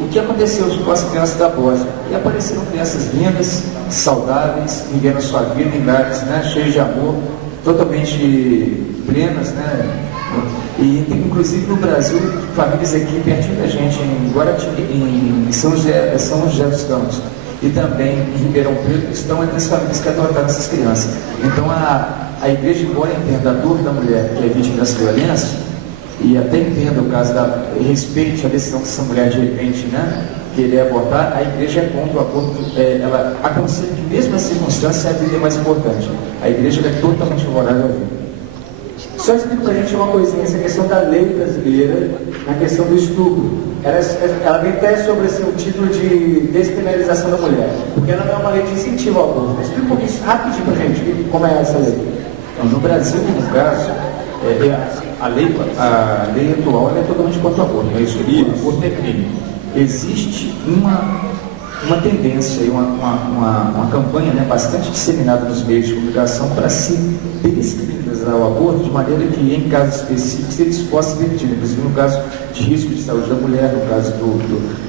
o que aconteceu com as crianças da Bósnia. E apareceram crianças lindas, saudáveis, vivendo a sua vida em lares, cheios de amor, totalmente plenas, E tem, inclusive, no Brasil, famílias aqui pertinho da gente, em Guaratinguetá, em São José dos Campos, e também em Ribeirão Preto, estão entre as famílias que adotaram essas crianças. Então, a igreja, embora entenda a dor da mulher que é vítima dessa violência, e até entenda o caso respeite a decisão que essa mulher, de repente, querer abortar, a igreja é contra o aborto. Ela aconselha que, mesmo na circunstância, a vida é mais importante. A igreja é totalmente favorável à vida. Só explica para a gente uma coisinha, essa questão da lei brasileira, na questão do estupro. Ela vem até sobre o título de despenalização da mulher, porque ela não é uma lei de incentivo ao aborto. Explica um pouquinho rapidinho para a gente como é essa lei. Então, no Brasil, no caso, a lei atual é totalmente contra o aborto. O aborto é crime. Existe uma tendência, uma campanha, né, bastante disseminada nos meios de comunicação para se descriminalizar o aborto, de maneira que, em casos específicos, eles possam ser pedidos, inclusive no caso de risco de saúde da mulher, no caso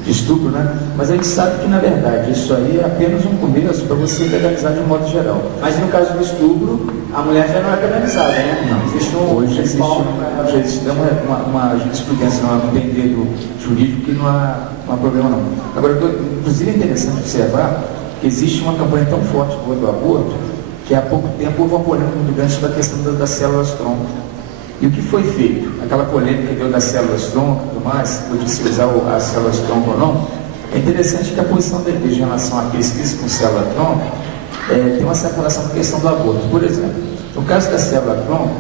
de estupro, né? Mas a gente sabe que, na verdade, isso aí é apenas um começo para você legalizar de um modo geral. Mas no caso do estupro, a mulher já não é penalizada, né? Não, hoje existe uma jurisprudência, um entender jurídico que não há problema não. Agora, inclusive é interessante observar que existe uma campanha tão forte contra o aborto que há pouco tempo houve uma polêmica muito grande sobre a questão das células-tronco. E o que foi feito? Aquela polêmica que deu das células-tronco e tudo mais, podia se usar as células-tronco ou não. É interessante que a posição da igreja em relação à pesquisa com célula-tronco tem uma separação com a questão do aborto. Por exemplo, no caso da célula-tronco,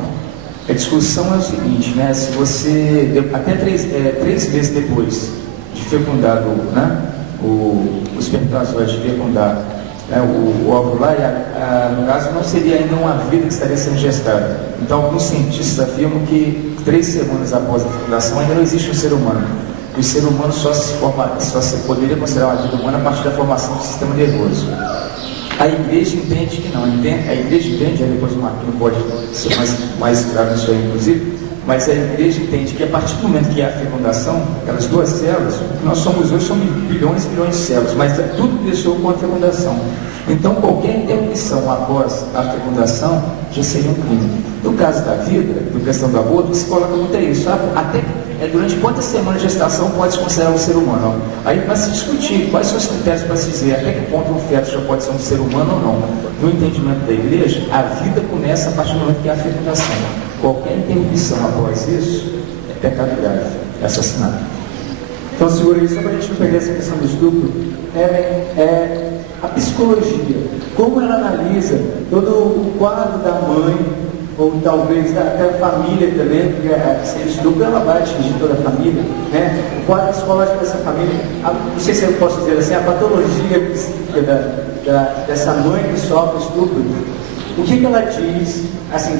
a discussão é o seguinte, né? Se você, até 3 meses depois de fecundado, né, o espermatozoide de fecundar, né, o óvulo lá, no caso não seria ainda uma vida que estaria sendo gestada. Então alguns cientistas afirmam que 3 semanas após a fecundação ainda não existe um ser humano. O ser humano só se poderia considerar uma vida humana a partir da formação do sistema nervoso. A igreja entende que não, a igreja entende, aí depois o Marquinhos pode ser mais claro nisso aí, inclusive, mas a igreja entende que a partir do momento que há a fecundação, aquelas 2 células, o que nós somos hoje são bilhões e bilhões de células, mas tudo começou com a fecundação. Então qualquer interrupção após a fecundação já seria um crime. No caso da vida, na questão do aborto, se coloca muito isso, até durante quantas semanas de gestação pode se considerar um ser humano? Aí vai se discutir quais são os critérios para se dizer até que ponto um feto já pode ser um ser humano ou não. No entendimento da igreja, a vida começa a partir do momento que há a fecundação. Qualquer interrupção após isso é pecado grave, é assassinato. Então, segura isso, só para a gente não perder essa questão do estupro, a psicologia, como ela analisa todo o quadro da mãe, ou talvez até a família também, porque se ele estupro, ela vai atingir toda a família, né? O quadro psicológico dessa família, não sei se eu posso dizer assim, a patologia psíquica dessa mãe que sofre estupro, o que ela diz, assim,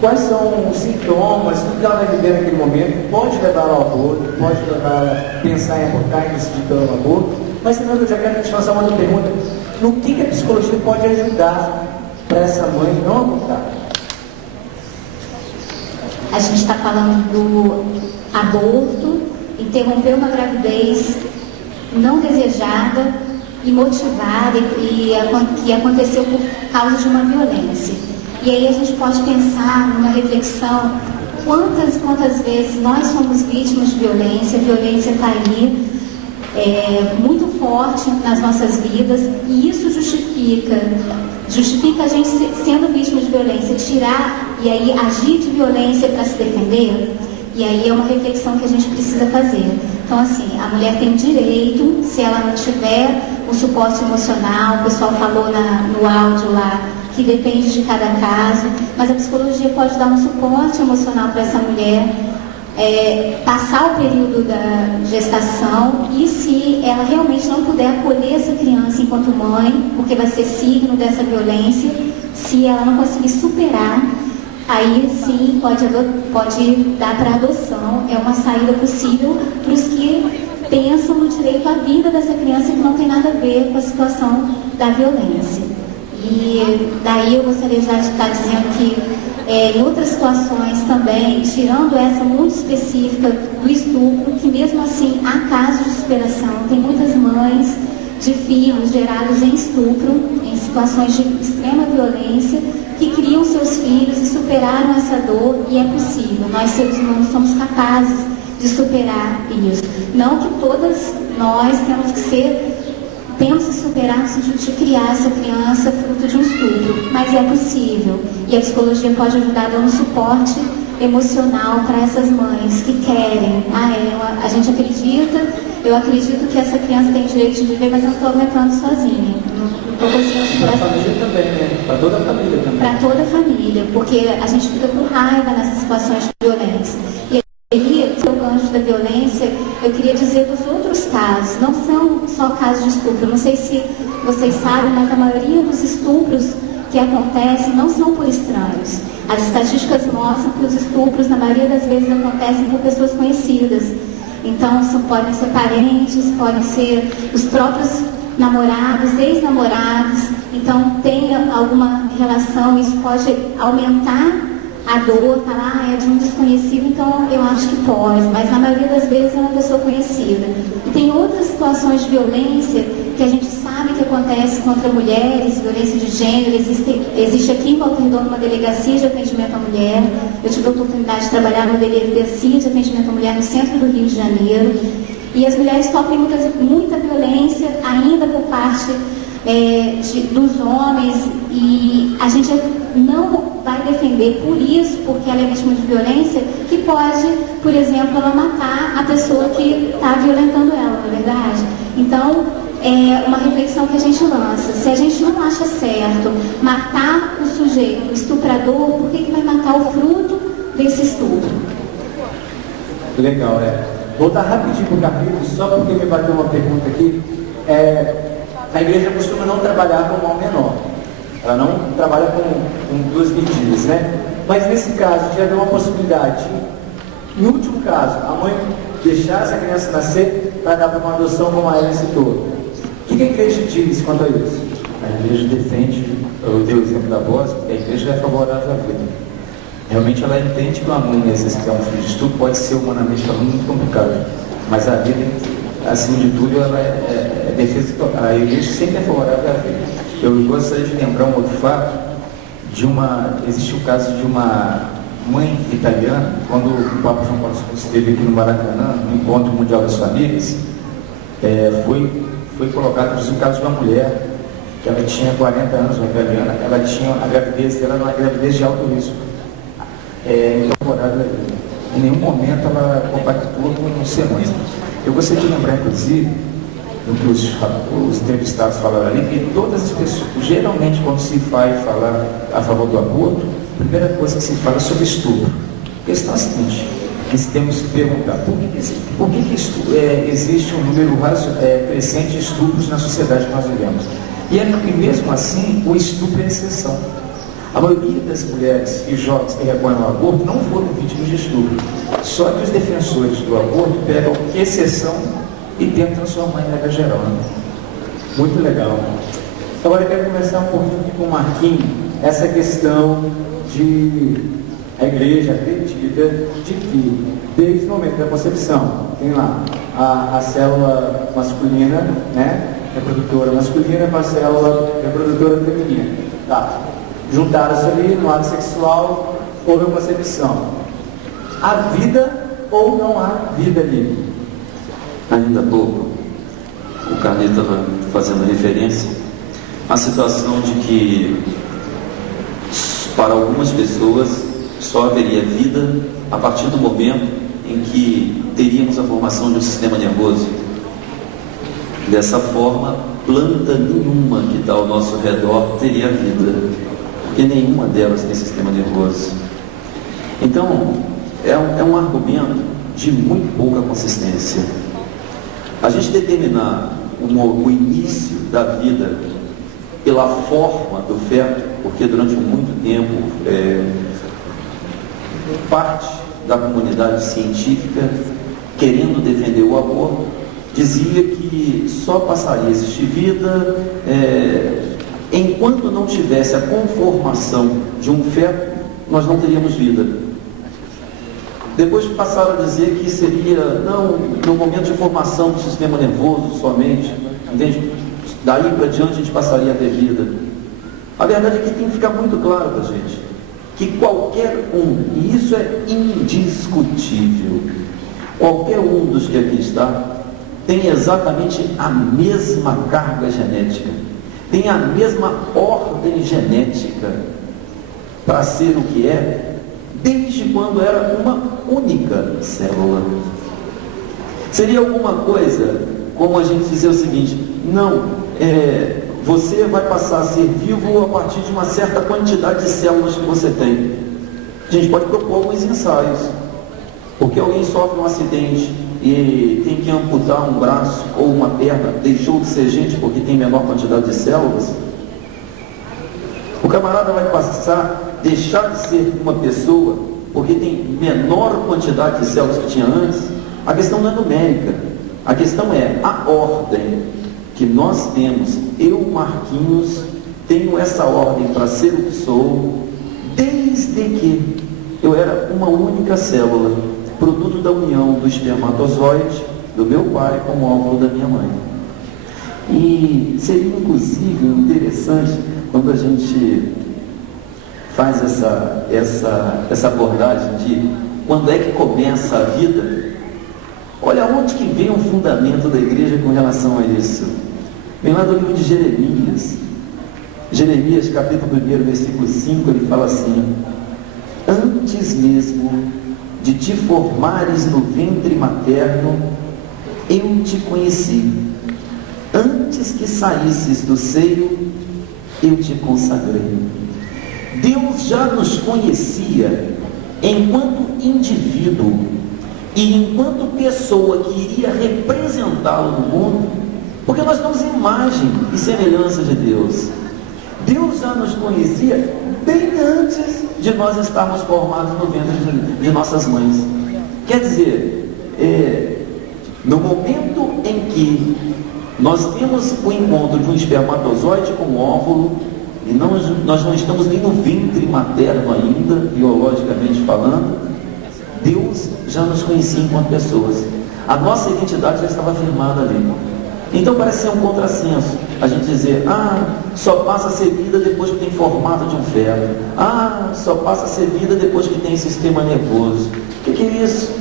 quais são os sintomas, tudo que ela vai viver naquele momento, pode levar ao aborto, pode levar a pensar em abortar e decidir pelo aborto, mas também eu já quero te fazer uma outra pergunta, no que a psicologia pode ajudar para essa mãe não abortar? A gente está falando do aborto, interromper uma gravidez não desejada e motivada e que aconteceu por causa de uma violência. E aí a gente pode pensar numa reflexão, quantas vezes nós somos vítimas de violência, a violência está aí, muito forte nas nossas vidas, e isso justifica a gente sendo vítima de violência, tirar e aí agir de violência para se defender. E aí é uma reflexão que a gente precisa fazer. Então, assim, a mulher tem direito, se ela não tiver um suporte emocional, o pessoal falou no áudio lá, que depende de cada caso, mas a psicologia pode dar um suporte emocional para essa mulher, passar o período da gestação, e se ela realmente não puder acolher essa criança enquanto mãe, porque vai ser signo dessa violência, se ela não conseguir superar, aí sim pode dar para adoção. É uma saída possível para os que pensam no direito à vida dessa criança que não tem nada a ver com a situação da violência. E daí eu gostaria já de estar dizendo que em outras situações também, tirando essa muito específica do estupro, que mesmo assim há casos de superação. Tem muitas mães de filhos gerados em estupro, em situações de extrema violência, que criam seus filhos e superaram essa dor, e é possível. Nós, seres humanos, somos capazes de superar isso. Não que todas nós temos que superar no sentido de criar essa criança fruto de um estupro, mas é possível. E a psicologia pode ajudar dando suporte emocional para essas mães que querem. A gente eu acredito que essa criança tem direito de viver, mas eu não estou aguentando sozinha. Não estou conseguindo superar. Para a família também, né? Para toda a família também. Para toda a família, porque a gente fica com raiva nessas situações de violência. E aí, o gancho da violência, eu queria dizer dos outros casos, não são só casos de estupro. Não sei se vocês sabem, mas a maioria dos estupros que acontecem não são por estranhos. As estatísticas mostram que os estupros, na maioria das vezes, acontecem por pessoas conhecidas. Então, podem ser parentes, podem ser os próprios namorados, ex-namorados, então tem alguma relação, isso pode aumentar a dor, falar, é de um desconhecido, então eu acho que pode, mas na maioria das vezes é uma pessoa conhecida. E tem outras situações de violência que a gente sabe que acontece contra mulheres, violência de gênero, existe aqui em Volta Redonda uma delegacia de atendimento à mulher, eu tive a oportunidade de trabalhar na delegacia de atendimento à mulher no centro do Rio de Janeiro, e as mulheres sofrem muita violência ainda por parte dos homens, e a gente não vai defender por isso, porque ela é vítima de violência, que pode, por exemplo, ela matar a pessoa que está violentando ela, não é verdade? Então, é uma reflexão que a gente lança. Se a gente não acha certo matar o sujeito, o estuprador, por que vai matar o fruto desse estupro? Legal, Vou dar rapidinho para o capítulo, só porque me bateu uma pergunta aqui. A igreja costuma não trabalhar com mal menor. Ela não trabalha com duas medidas, né? Mas nesse caso, já deu uma possibilidade. No último caso, a mãe deixar essa criança nascer para dar para uma adoção, como a Ellen citou. O que a igreja diz quanto a isso? A igreja defende, eu dei o exemplo da Bósnia, a igreja é favorável à vida. Realmente ela entende que uma mãe necessitar um filho de estupro pode ser humanamente falando muito complicado. Mas a vida, acima de tudo, ela é defesa. A igreja sempre é favorável à vida. Eu gostaria de lembrar um outro fato, existe o caso de uma mãe italiana, quando o Papa João Paulo II esteve aqui no Maracanã, no Encontro Mundial das Famílias, foi colocado o caso de uma mulher, que ela tinha 40 anos, uma italiana, ela tinha a gravidez dela, uma gravidez de alto risco. Incorporada, em nenhum momento ela compactua com sermões. Eu gostaria de lembrar, inclusive, do que os entrevistados falaram ali, que todas as pessoas, geralmente quando se vai falar a favor do aborto, a primeira coisa que se fala é sobre estupro. A questão é a seguinte, que temos que perguntar, por que existe um número crescente de estupros na sociedade que nós vivemos? E mesmo assim, o estupro é exceção. A maioria das mulheres e jovens que recorrem ao aborto não foram vítimas de estupro. Só que os defensores do aborto pegam exceção e tentam transformar em regra geral. Muito legal. Agora eu quero começar um pouquinho aqui com o Marquinhos, essa questão de a igreja acredita de que, desde o momento da concepção, tem lá a célula masculina, né, reprodutora masculina com a célula reprodutora feminina. Tá. Juntaram-se ali no ato sexual, houve uma concepção. Há vida ou não há vida ali? Ainda há pouco, o Carneiro estava fazendo referência à situação de que, para algumas pessoas, só haveria vida a partir do momento em que teríamos a formação de um sistema nervoso. Dessa forma, planta nenhuma que está ao nosso redor teria vida, porque nenhuma delas tem sistema nervoso. Então, é um argumento de muito pouca consistência. A gente determinar o início da vida pela forma do feto, porque durante muito tempo parte da comunidade científica, querendo defender o aborto, dizia que só passaria a existir vida enquanto não tivesse a conformação de um feto, nós não teríamos vida. Depois passaram a dizer que seria, não, no momento de formação do sistema nervoso somente, entende? Daí para diante a gente passaria a ter vida. A verdade é que tem que ficar muito claro para a gente, que qualquer um, e isso é indiscutível, qualquer um dos que aqui está, tem exatamente a mesma carga genética, tem a mesma ordem genética para ser o que é, desde quando era uma única célula. Seria alguma coisa como a gente dizer o seguinte: não, você vai passar a ser vivo a partir de uma certa quantidade de células que você tem. A gente pode propor alguns ensaios, porque alguém sofre um acidente e tem que amputar um braço ou uma perna, deixou de ser gente porque tem menor quantidade de células. O camarada vai deixar de ser uma pessoa porque tem menor quantidade de células que tinha antes. A questão não é numérica, a questão é a ordem. que nós temos, eu, Marquinhos, tenho essa ordem para ser o que sou, desde que eu era uma única célula, produto da união do espermatozoide do meu pai com o óvulo da minha mãe. E seria inclusive interessante quando a gente faz essa abordagem de quando é que começa a vida. Olha onde que vem o fundamento da igreja com relação a isso. Vem lá do livro de Jeremias. Jeremias, capítulo 1, versículo 5, ele fala assim: antes mesmo de te formares no ventre materno, eu te conheci. Antes que saísses do seio, eu te consagrei. Deus já nos conhecia enquanto indivíduo e enquanto pessoa que iria representá-lo no mundo, porque nós somos imagem e semelhança de Deus. Deus já nos conhecia bem antes de nós estarmos formados no ventre de nossas mães. Quer dizer, no momento em que nós temos o encontro de um espermatozoide com um óvulo, e nós não estamos nem no ventre materno ainda, biologicamente falando, Deus já nos conhecia enquanto pessoas. A nossa identidade já estava firmada ali. Então parece ser um contrassenso a gente dizer: só passa a ser vida depois que tem formato de um feto. Só passa a ser vida depois que tem sistema nervoso. O que é isso?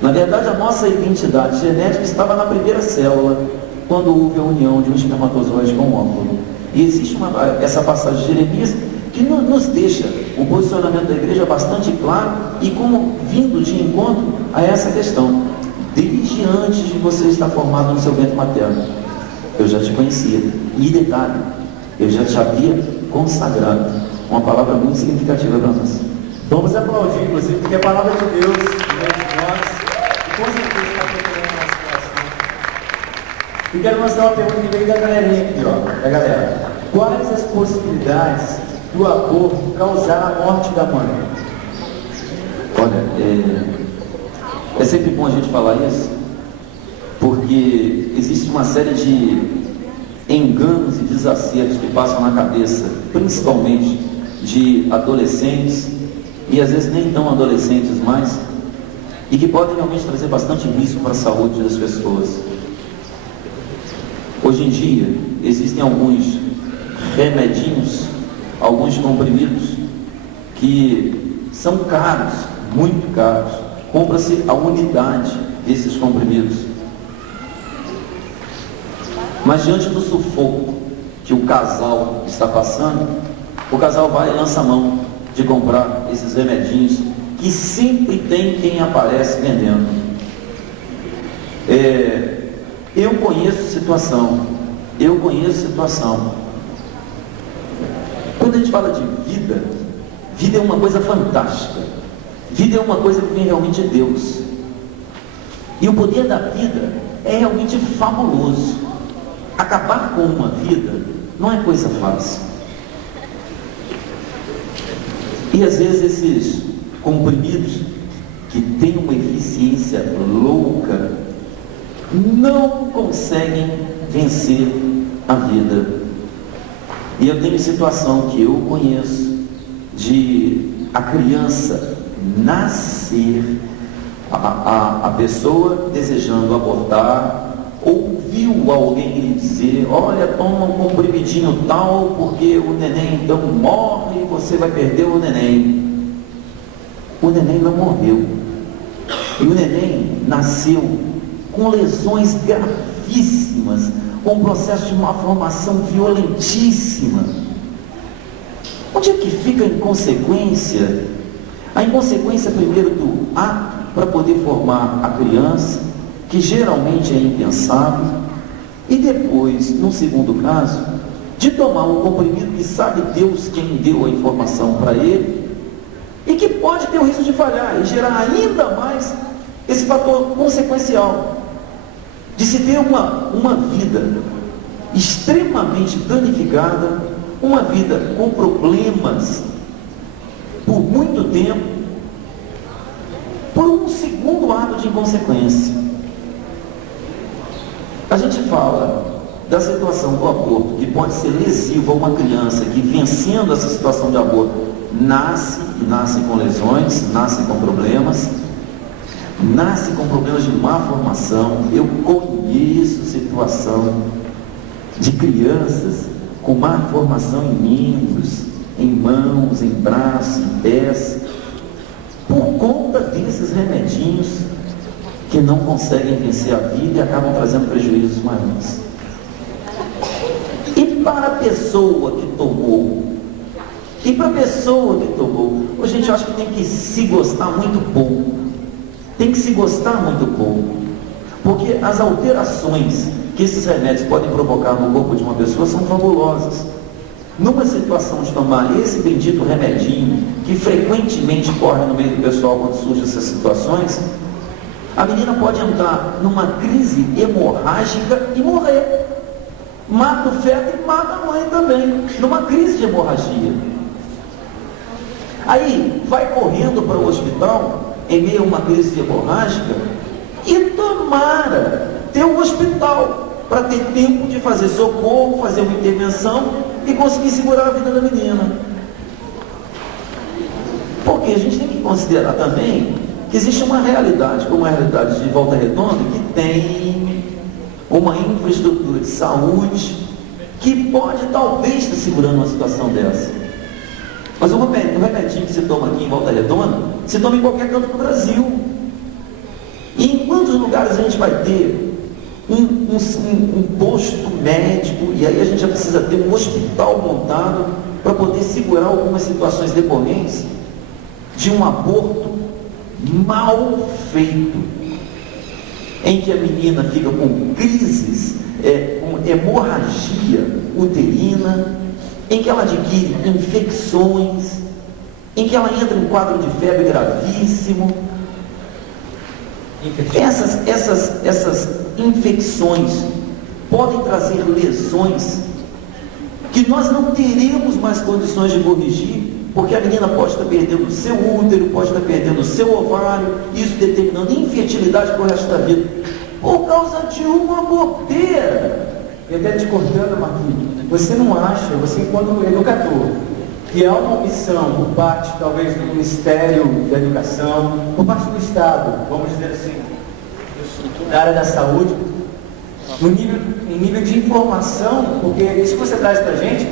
Na verdade, a nossa identidade genética estava na primeira célula, quando houve a união de um espermatozoide com um óvulo. E existe essa passagem de Jeremias que nos deixa o posicionamento da igreja bastante claro e como vindo de encontro a essa questão. Desde antes de você estar formado no seu ventre materno, eu já te conhecia. E detalhe, eu já te havia consagrado. Uma palavra muito significativa para nós. Vamos aplaudir, inclusive, porque a palavra de Deus vem de nós e com certeza está preparando a nossa situação. E quero lançar uma pergunta que veio da galerinha aqui, ó, da galera. Quais as possibilidades do aborto causar a morte da mãe? Olha, é sempre bom a gente falar isso, porque existe uma série de enganos e desacertos que passam na cabeça, principalmente de adolescentes, e às vezes nem tão adolescentes mais, e que podem realmente trazer bastante risco para a saúde das pessoas. Hoje em dia, existem alguns remedinhos, alguns comprimidos, que são caros, muito caros. Compra-se a unidade desses comprimidos. Mas diante do sufoco que o casal está passando, o casal vai e lança a mão de comprar esses remedinhos que sempre tem quem aparece vendendo. Eu conheço situação. Quando a gente fala de vida, vida é uma coisa fantástica. Vida é uma coisa que vem realmente de Deus. E o poder da vida é realmente fabuloso. Acabar com uma vida não é coisa fácil. E às vezes esses comprimidos que têm uma eficiência louca não conseguem vencer a vida. E eu tenho situação que eu conheço de a criança nascer, a pessoa desejando abortar, ouviu alguém lhe dizer: olha, toma um comprimidinho tal, porque o neném então morre e você vai perder o neném. O neném não morreu. E o neném nasceu com lesões gravíssimas, com um processo de malformação violentíssima. Onde é que fica a inconsequência? A inconsequência primeiro do ato para poder formar a criança, que geralmente é impensável, e depois, no segundo caso, de tomar um comprimido que sabe Deus quem deu a informação para ele, e que pode ter o risco de falhar e gerar ainda mais esse fator consequencial de se ter uma vida extremamente danificada, uma vida com problemas por muito tempo, por um segundo ato de inconsequência. A gente fala da situação do aborto, que pode ser lesivo a uma criança que, vencendo essa situação de aborto, nasce com lesões, nasce com problemas de má formação. Eu conheço situação de crianças com má formação em membros, em mãos, em braços, em pés, por conta desses remedinhos que não conseguem vencer a vida e acabam trazendo prejuízos maiores. E para a pessoa que tomou, gente, eu acho que tem que se gostar muito pouco. Porque as alterações que esses remédios podem provocar no corpo de uma pessoa são fabulosas. Numa situação de tomar esse bendito remedinho, que frequentemente corre no meio do pessoal quando surgem essas situações, a menina pode entrar numa crise hemorrágica e morrer. Mata o feto e mata a mãe também, numa crise de hemorragia. Aí vai correndo para o hospital, em meio a uma crise hemorrágica, e tomara ter um hospital para ter tempo de fazer socorro, fazer uma intervenção e conseguir segurar a vida da menina. Porque a gente tem que considerar também que existe uma realidade, como a realidade de Volta Redonda, que tem uma infraestrutura de saúde que pode talvez estar segurando uma situação dessa. Mas o remedinho que se toma aqui em Volta Redonda, se toma em qualquer canto do Brasil. E em quantos lugares a gente vai ter um posto médico, e aí a gente já precisa ter um hospital montado para poder segurar algumas situações decorrentes de um aborto mal feito, em que a menina fica com crises, com hemorragia uterina, em que ela adquire infecções, em que ela entra em quadro de febre gravíssimo. Essas infecções podem trazer lesões que nós não teremos mais condições de corrigir, porque a menina pode estar perdendo o seu útero, pode estar perdendo o seu ovário, isso determinando infertilidade para o resto da vida, por causa de uma bobeira. E até te cortando, Marquinhos, você não acha, você enquanto educador, que há uma omissão por parte, talvez, do Ministério da Educação, por parte do Estado, vamos dizer assim, da área da saúde, no nível de informação, porque isso que você traz para a gente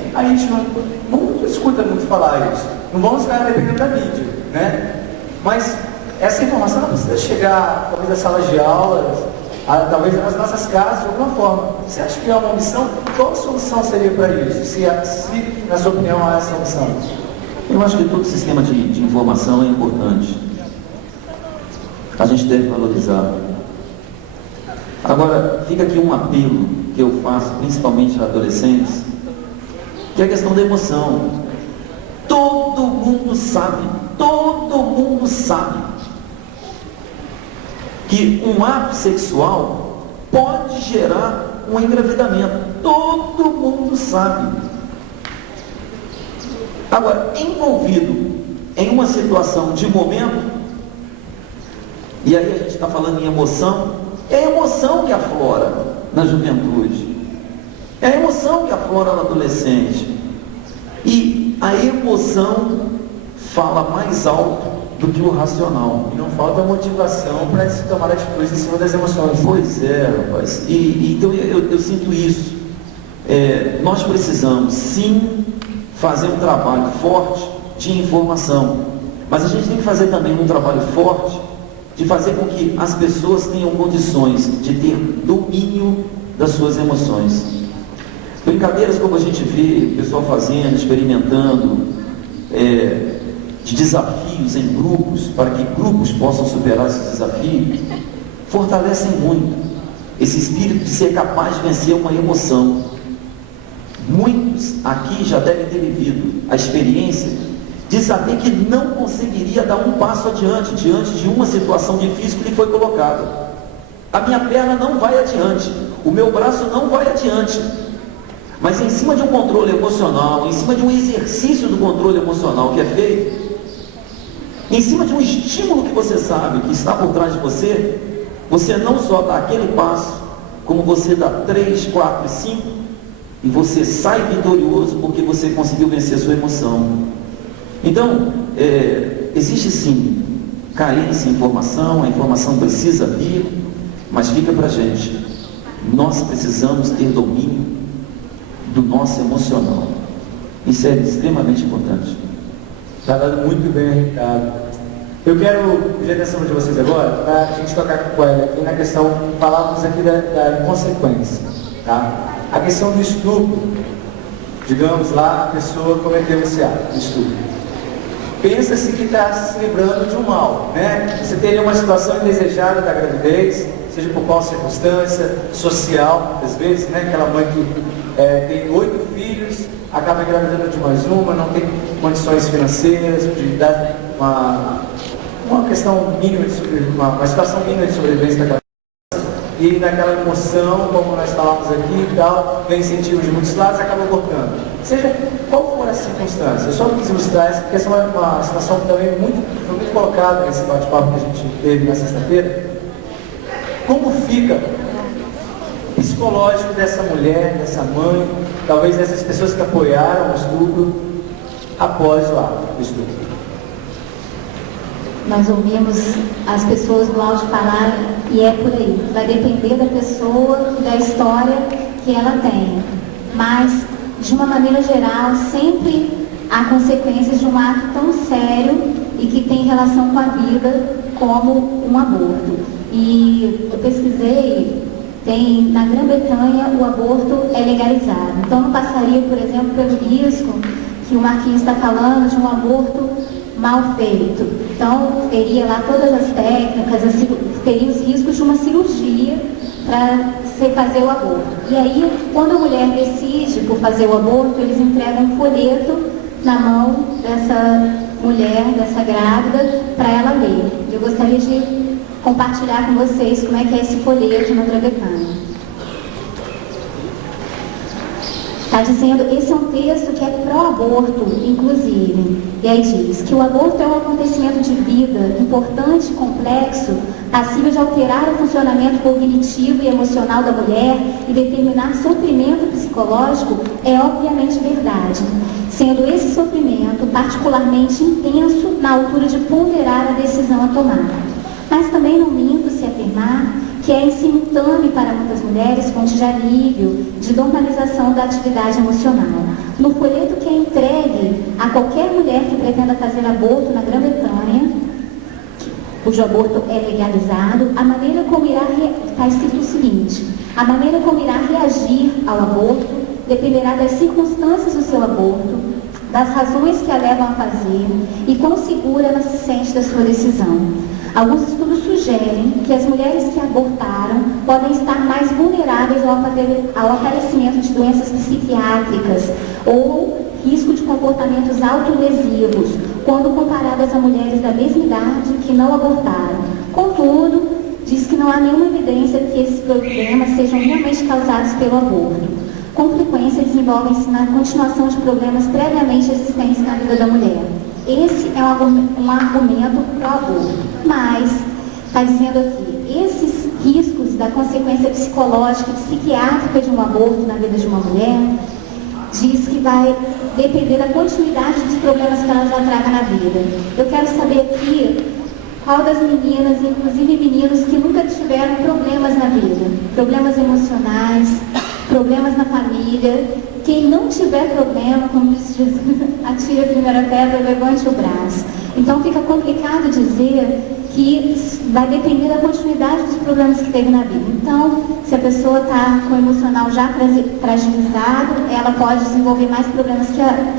não escuta muito falar isso. Não vamos ficar dependendo da mídia, né? Mas essa informação não precisa chegar, talvez, às salas de aulas, talvez às nossas casas, de alguma forma. Você acha que há uma omissão? Qual a solução seria para isso? Se, na sua opinião, há essa omissão? Eu acho que todo sistema de informação é importante. A gente deve valorizar. Agora, fica aqui um apelo que eu faço, principalmente a adolescentes, que é a questão da emoção. Todo mundo sabe que um ato sexual pode gerar um engravidamento. Todo mundo sabe. Agora, envolvido em uma situação de momento, e aí a gente está falando em emoção, é a emoção que aflora na juventude, é a emoção que aflora no adolescente, e a emoção fala mais alto do que o racional. E não falta motivação para se tomar atitudes em cima das emoções. Pois é, rapaz. Então eu sinto isso. Nós precisamos sim fazer um trabalho forte de informação, mas a gente tem que fazer também um trabalho forte de fazer com que as pessoas tenham condições de ter domínio das suas emoções. Brincadeiras como a gente vê o pessoal fazendo, experimentando, de desafios em grupos, para que grupos possam superar esses desafios, fortalecem muito esse espírito de ser capaz de vencer uma emoção. Muitos aqui já devem ter vivido a experiência de saber que não conseguiria dar um passo adiante diante de uma situação difícil que lhe foi colocada. A minha perna não vai adiante, o meu braço não vai adiante. Mas em cima de um controle emocional, em cima de um exercício do controle emocional que é feito, em cima de um estímulo que você sabe que está por trás de você, você não só dá aquele passo, como você dá 3, 4 e 5, e você sai vitorioso porque você conseguiu vencer a sua emoção. Então, existe sim carência em informação, a informação precisa vir, mas fica para a gente. Nós precisamos ter domínio do nosso emocional. Isso é extremamente importante. Está dando muito bem, Ricardo. Eu quero pedir a atenção de vocês agora para a gente tocar com ela aqui na questão, falarmos aqui da inconsequência. Tá? A questão do estupro, digamos lá, a pessoa cometeu esse ato de estupro. Pensa-se que está se livrando de um mal, né? Você teria uma situação indesejada da gravidez, seja por qual circunstância, social, às vezes, né? Aquela mãe que tem 8 filhos, acaba engravidando de mais uma, não tem condições financeiras de dar uma questão mínima de sobrevivência, uma situação mínima de sobrevivência daquela criança, e naquela emoção, como nós falamos aqui e tal, vem incentivo de muitos lados, acaba abortando. Seja qual for a circunstância, eu só quis ilustrar isso, porque essa é uma situação que também foi muito colocada nesse bate-papo que a gente teve na sexta-feira. Como fica o psicológico dessa mulher, dessa mãe, talvez dessas pessoas que apoiaram o estupro após o ato do estupro? Nós ouvimos as pessoas no áudio falar e é por aí. Vai depender da pessoa e da história que ela tem. Mas, de uma maneira geral, sempre há consequências de um ato tão sério e que tem relação com a vida como um aborto. E eu pesquisei, na Grã-Bretanha o aborto é legalizado. Então não passaria, por exemplo, pelo risco que o Marquinhos está falando de um aborto mal feito. Então teria lá todas as técnicas, teria os riscos de uma cirurgia para se fazer o aborto. E aí, quando a mulher decide por fazer o aborto, eles entregam um folheto na mão dessa mulher, dessa grávida, para ela ler. Eu gostaria de compartilhar com vocês como é que é esse folheto na Grã-Bretanha. Está dizendo, esse é um texto que é pró-aborto, inclusive. E aí diz que o aborto é um acontecimento de vida importante, complexo, passível de alterar o funcionamento cognitivo e emocional da mulher e determinar sofrimento psicológico, é obviamente verdade, sendo esse sofrimento particularmente intenso na altura de ponderar a decisão a tomar. Mas também não minto se afirmar que é em simultâneo para muitas mulheres fonte de alívio, de normalização da atividade emocional. No folheto que é entregue a qualquer mulher que pretenda fazer aborto na Grã-Bretanha, cujo aborto é legalizado, a maneira como irá, está escrito o seguinte, a maneira como irá reagir ao aborto dependerá das circunstâncias do seu aborto, das razões que a levam a fazer e quão segura ela se sente da sua decisão. Alguns estudos sugerem que as mulheres que abortaram podem estar mais vulneráveis ao aparecimento de doenças psiquiátricas ou risco de comportamentos autolesivos, quando comparadas a mulheres da mesma idade que não abortaram. Contudo, diz que não há nenhuma evidência de que esses problemas sejam realmente causados pelo aborto. Com frequência, desenvolvem-se na continuação de problemas previamente existentes na vida da mulher. Esse é um argumento pró-aborto. Mas, está dizendo aqui, esses riscos da consequência psicológica e psiquiátrica de um aborto na vida de uma mulher, diz que vai depender da continuidade dos problemas que ela já traga na vida. Eu quero saber aqui qual das meninas, inclusive meninos que nunca tiveram problemas na vida, problemas emocionais, problemas na família. Quem não tiver problema, como diz Jesus, atire a primeira pedra, levante o braço. Então fica complicado dizer que vai depender da continuidade dos problemas que teve na vida. Então, se a pessoa está com o emocional já fragilizado, ela pode desenvolver mais problemas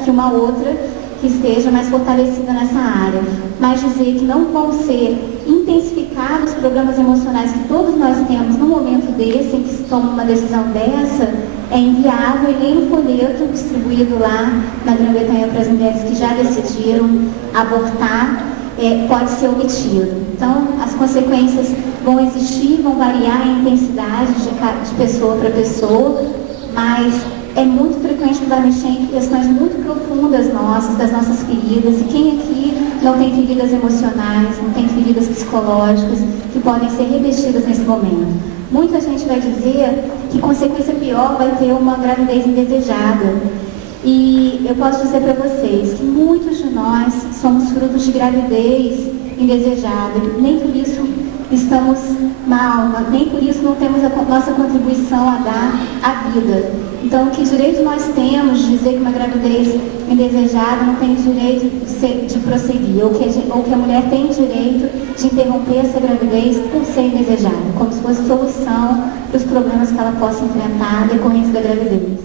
que uma outra que esteja mais fortalecida nessa área. Mas dizer que não vão ser intensificados os problemas emocionais que todos nós temos no momento desse, em que se toma uma decisão dessa, é inviável, e nem no folheto distribuído lá na Grã-Bretanha para as mulheres que já decidiram abortar pode ser omitido. Então, as consequências vão existir, vão variar em intensidade de pessoa para pessoa, mas é muito frequente que vai mexer em questões muito profundas nossas, das nossas feridas. E quem aqui não tem feridas emocionais, não tem feridas psicológicas que podem ser revestidas nesse momento? Muita gente vai dizer que consequência pior vai ter uma gravidez indesejada. E eu posso dizer para vocês que muitos de nós somos frutos de gravidez indesejada. Nem por isso estamos mal, nem por isso não temos a nossa contribuição a dar à vida. Então, que direito nós temos de dizer que uma gravidez indesejada não tem direito de prosseguir, ou que a mulher tem direito de interromper essa gravidez por ser indesejada, como se fosse solução para os problemas que ela possa enfrentar decorrentes da gravidez.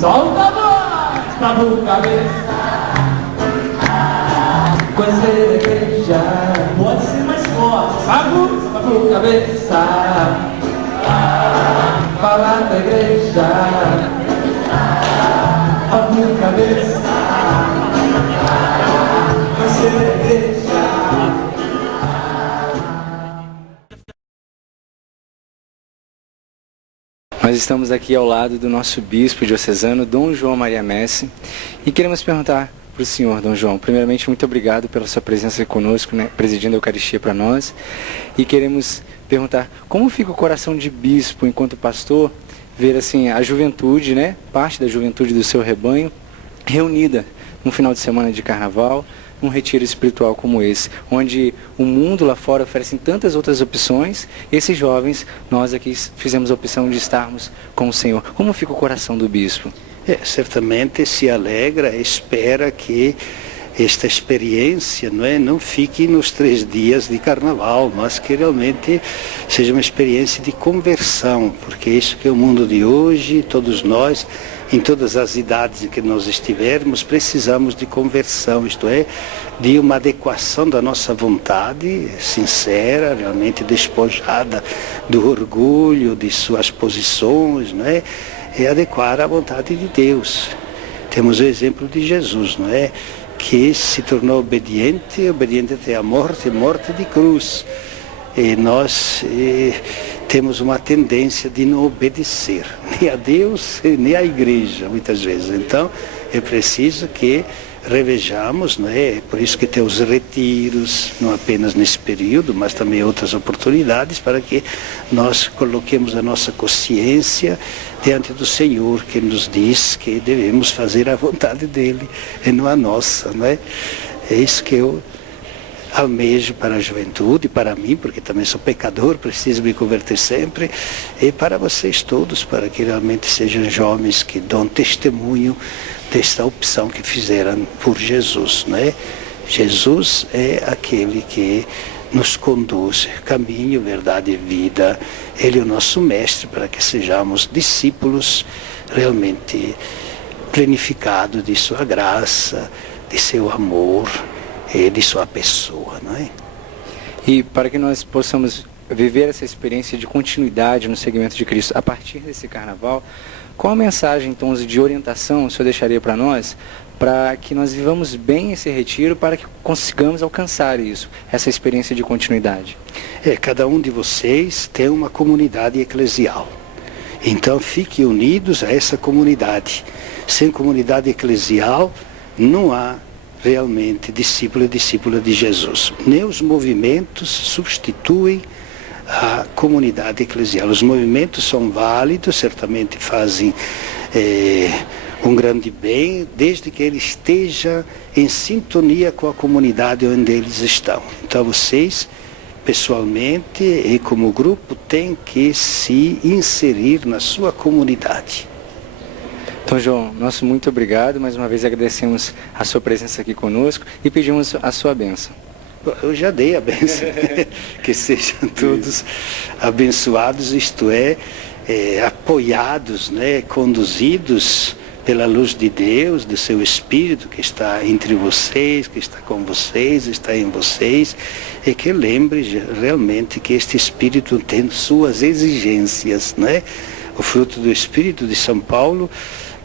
Solta a voz, Sabu cabeça. Conhecer a igreja. Pode ser mais forte. Sabu cabeça. Falar da igreja. Sabu cabeça. Conhecer a igreja. Nós estamos aqui ao lado do nosso bispo diocesano, Dom João Maria Messi, e queremos perguntar para o senhor, Dom João, primeiramente, muito obrigado pela sua presença conosco, né, presidindo a Eucaristia para nós, e queremos perguntar como fica o coração de bispo, enquanto pastor, ver assim a juventude, né, parte da juventude do seu rebanho, reunida num final de semana de carnaval, num retiro espiritual como esse, onde o mundo lá fora oferece tantas outras opções, esses jovens, nós aqui fizemos a opção de estarmos com o Senhor. Como fica o coração do bispo? Certamente se alegra, espera que esta experiência não fique nos 3 dias de carnaval, mas que realmente seja uma experiência de conversão, porque é isso que é o mundo de hoje, todos nós, em todas as idades em que nós estivermos, precisamos de conversão, isto é, de uma adequação da nossa vontade sincera, realmente despojada do orgulho, de suas posições, e adequar à vontade de Deus. Temos o exemplo de Jesus, que se tornou obediente até a morte de cruz. E nós temos uma tendência de não obedecer, nem a Deus, nem à igreja, muitas vezes. Então, é preciso que revejamos, por isso que tem os retiros, não apenas nesse período, mas também outras oportunidades, para que nós coloquemos a nossa consciência diante do Senhor, que nos diz que devemos fazer a vontade dele e não a nossa, É isso que eu almejo para a juventude, para mim, porque também sou pecador, preciso me converter sempre, e para vocês todos, para que realmente sejam jovens que dão testemunho desta opção que fizeram por Jesus, Jesus é aquele que nos conduz, caminho, verdade e vida. Ele é o nosso mestre para que sejamos discípulos realmente planificados de sua graça, de seu amor e de sua pessoa, não é? E para que nós possamos viver essa experiência de continuidade no seguimento de Cristo a partir desse carnaval, qual a mensagem, então, de orientação o senhor deixaria para nós, para que nós vivamos bem esse retiro, para que consigamos alcançar isso, essa experiência de continuidade? Cada um de vocês tem uma comunidade eclesial. Então fiquem unidos a essa comunidade. Sem comunidade eclesial não há realmente discípulo e discípula de Jesus. Nem os movimentos substituem a comunidade eclesial. Os movimentos são válidos, certamente fazem um grande bem, desde que ele esteja em sintonia com a comunidade onde eles estão. Então vocês, pessoalmente e como grupo, têm que se inserir na sua comunidade. Então, João, nosso muito obrigado. Mais uma vez agradecemos a sua presença aqui conosco e pedimos a sua bênção. Eu já dei a bênção. Que sejam todos abençoados, isto é, apoiados, né, conduzidos pela luz de Deus, do seu Espírito que está entre vocês, que está com vocês, está em vocês, e que lembre realmente que este Espírito tem suas exigências, né? O fruto do Espírito de São Paulo,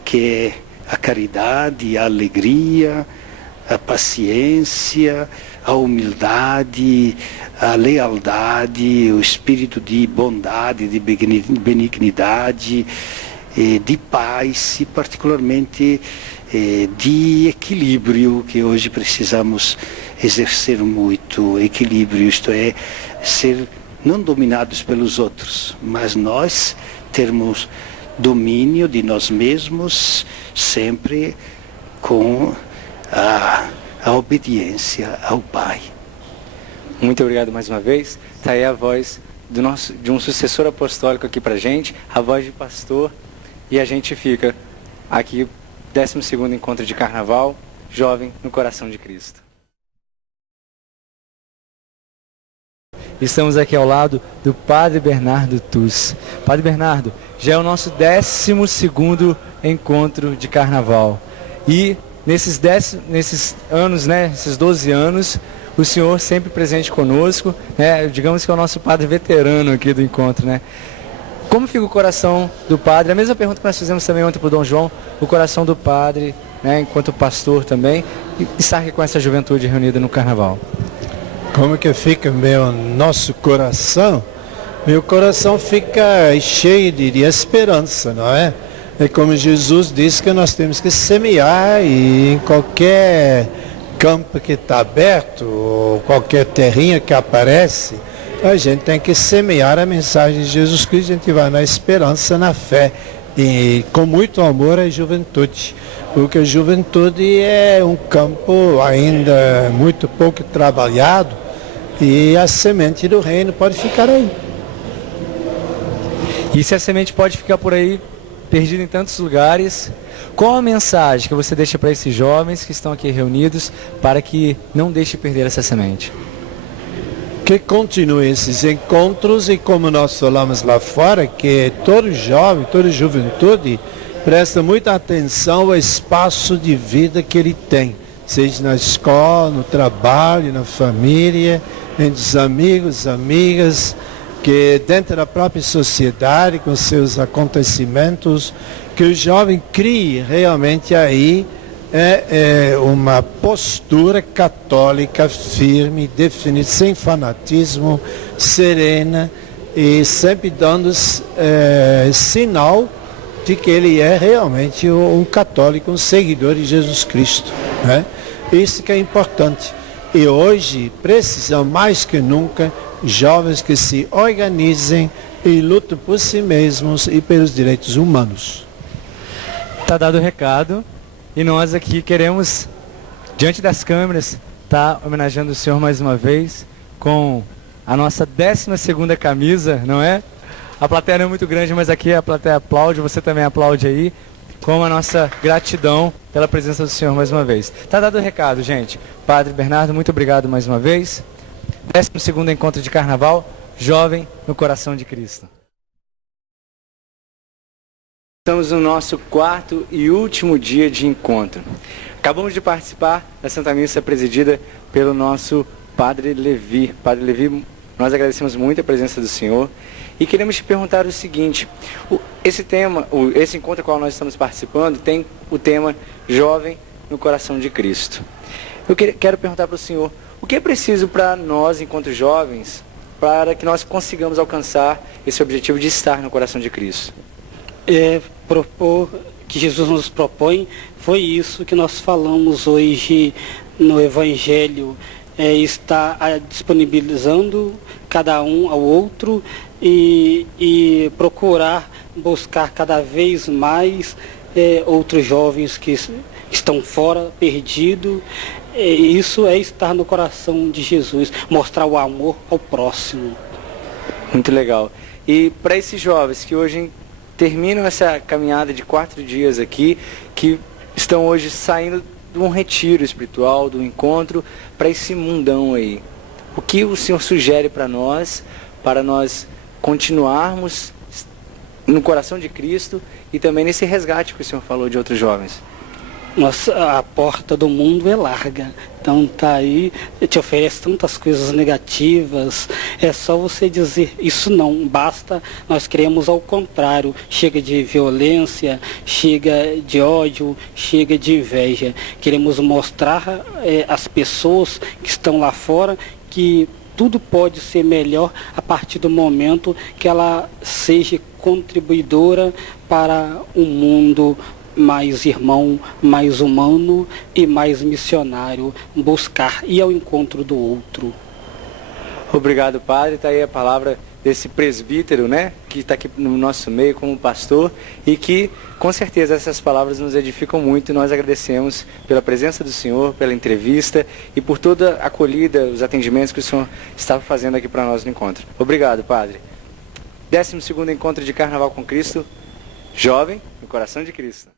que é a caridade, a alegria, a paciência, a humildade, a lealdade, o espírito de bondade, de benignidade, de paz e particularmente de equilíbrio, que hoje precisamos exercer muito. Equilíbrio, isto é, ser não dominados pelos outros, mas nós termos domínio de nós mesmos, sempre com a obediência ao Pai. Muito obrigado mais uma vez. Está aí a voz de um sucessor apostólico aqui pra gente, a voz de pastor, e a gente fica aqui, 12º encontro de Carnaval, Jovem no Coração de Cristo. Estamos aqui ao lado do Padre Bernardo Tus. Padre Bernardo, já é o nosso 12º encontro de Carnaval. E nesses anos, né, esses 12 anos, o senhor sempre presente conosco, né, digamos que é o nosso padre veterano aqui do encontro, né? Como fica o coração do padre? A mesma pergunta que nós fizemos também ontem para o Dom João, o coração do padre, né, enquanto pastor também, e estar aqui com essa juventude reunida no Carnaval. Como que fica nosso coração? Meu coração fica cheio de esperança, não é? É como Jesus disse que nós temos que semear, e em qualquer campo que está aberto, ou qualquer terrinha que aparece, a gente tem que semear a mensagem de Jesus Cristo. A gente vai na esperança, na fé, e com muito amor à juventude. Porque a juventude é um campo ainda muito pouco trabalhado, e a semente do reino pode ficar aí. E se a semente pode ficar por aí, perdida em tantos lugares, qual a mensagem que você deixa para esses jovens que estão aqui reunidos, para que não deixe perder essa semente? Que continuem esses encontros, e como nós falamos lá fora, que todo jovem, toda juventude presta muita atenção ao espaço de vida que ele tem, seja na escola, no trabalho, na família, entre os amigos, amigas, que dentro da própria sociedade, com seus acontecimentos, que o jovem crie realmente aí uma postura católica firme, definida, sem fanatismo, serena, e sempre dando sinal de que ele é realmente um católico, um seguidor de Jesus Cristo, né? Isso que é importante. E hoje precisam mais que nunca jovens que se organizem e lutem por si mesmos e pelos direitos humanos. Está dado o recado, e nós aqui queremos, diante das câmeras, estar homenageando o senhor mais uma vez com a nossa 12ª camisa, não é? A plateia não é muito grande, mas aqui a plateia aplaude, você também aplaude aí, com a nossa gratidão pela presença do senhor mais uma vez. Está dado o recado, gente. Padre Bernardo, muito obrigado mais uma vez. 12º encontro de carnaval, Jovem no Coração de Cristo. Estamos no nosso 4º e último dia de encontro. Acabamos de participar da Santa Missa presidida pelo nosso Padre Levi. Padre Levi, nós agradecemos muito a presença do Senhor e queremos te perguntar o seguinte: esse encontro ao qual nós estamos participando tem o tema Jovem no Coração de Cristo. Eu quero perguntar para o Senhor, o que é preciso para nós, enquanto jovens, para que nós consigamos alcançar esse objetivo de estar no coração de Cristo? Propor que Jesus nos propõe foi isso que nós falamos hoje no Evangelho, está disponibilizando cada um ao outro e procurar buscar cada vez mais outros jovens que estão fora, perdidos. Isso é estar no coração de Jesus, mostrar o amor ao próximo. Muito legal. E para esses jovens que hoje terminam essa caminhada de 4 dias aqui, que estão hoje saindo de um retiro espiritual, do encontro, para esse mundão aí, o que o Senhor sugere para nós continuarmos no coração de Cristo e também nesse resgate que o Senhor falou de outros jovens? A porta do mundo é larga, então tá aí, te oferece tantas coisas negativas, é só você dizer, isso não basta, nós queremos ao contrário, chega de violência, chega de ódio, chega de inveja, queremos mostrar às pessoas que estão lá fora que tudo pode ser melhor a partir do momento que ela seja contribuidora para um mundo mais irmão, mais humano e mais missionário, buscar ir ao encontro do outro. Obrigado, Padre. Está aí a palavra desse presbítero, né, que está aqui no nosso meio como pastor e que, com certeza, essas palavras nos edificam muito e nós agradecemos pela presença do Senhor, pela entrevista e por toda a acolhida, os atendimentos que o Senhor estava fazendo aqui para nós no encontro. Obrigado, Padre. 12º encontro de Carnaval com Cristo, Jovem no Coração de Cristo.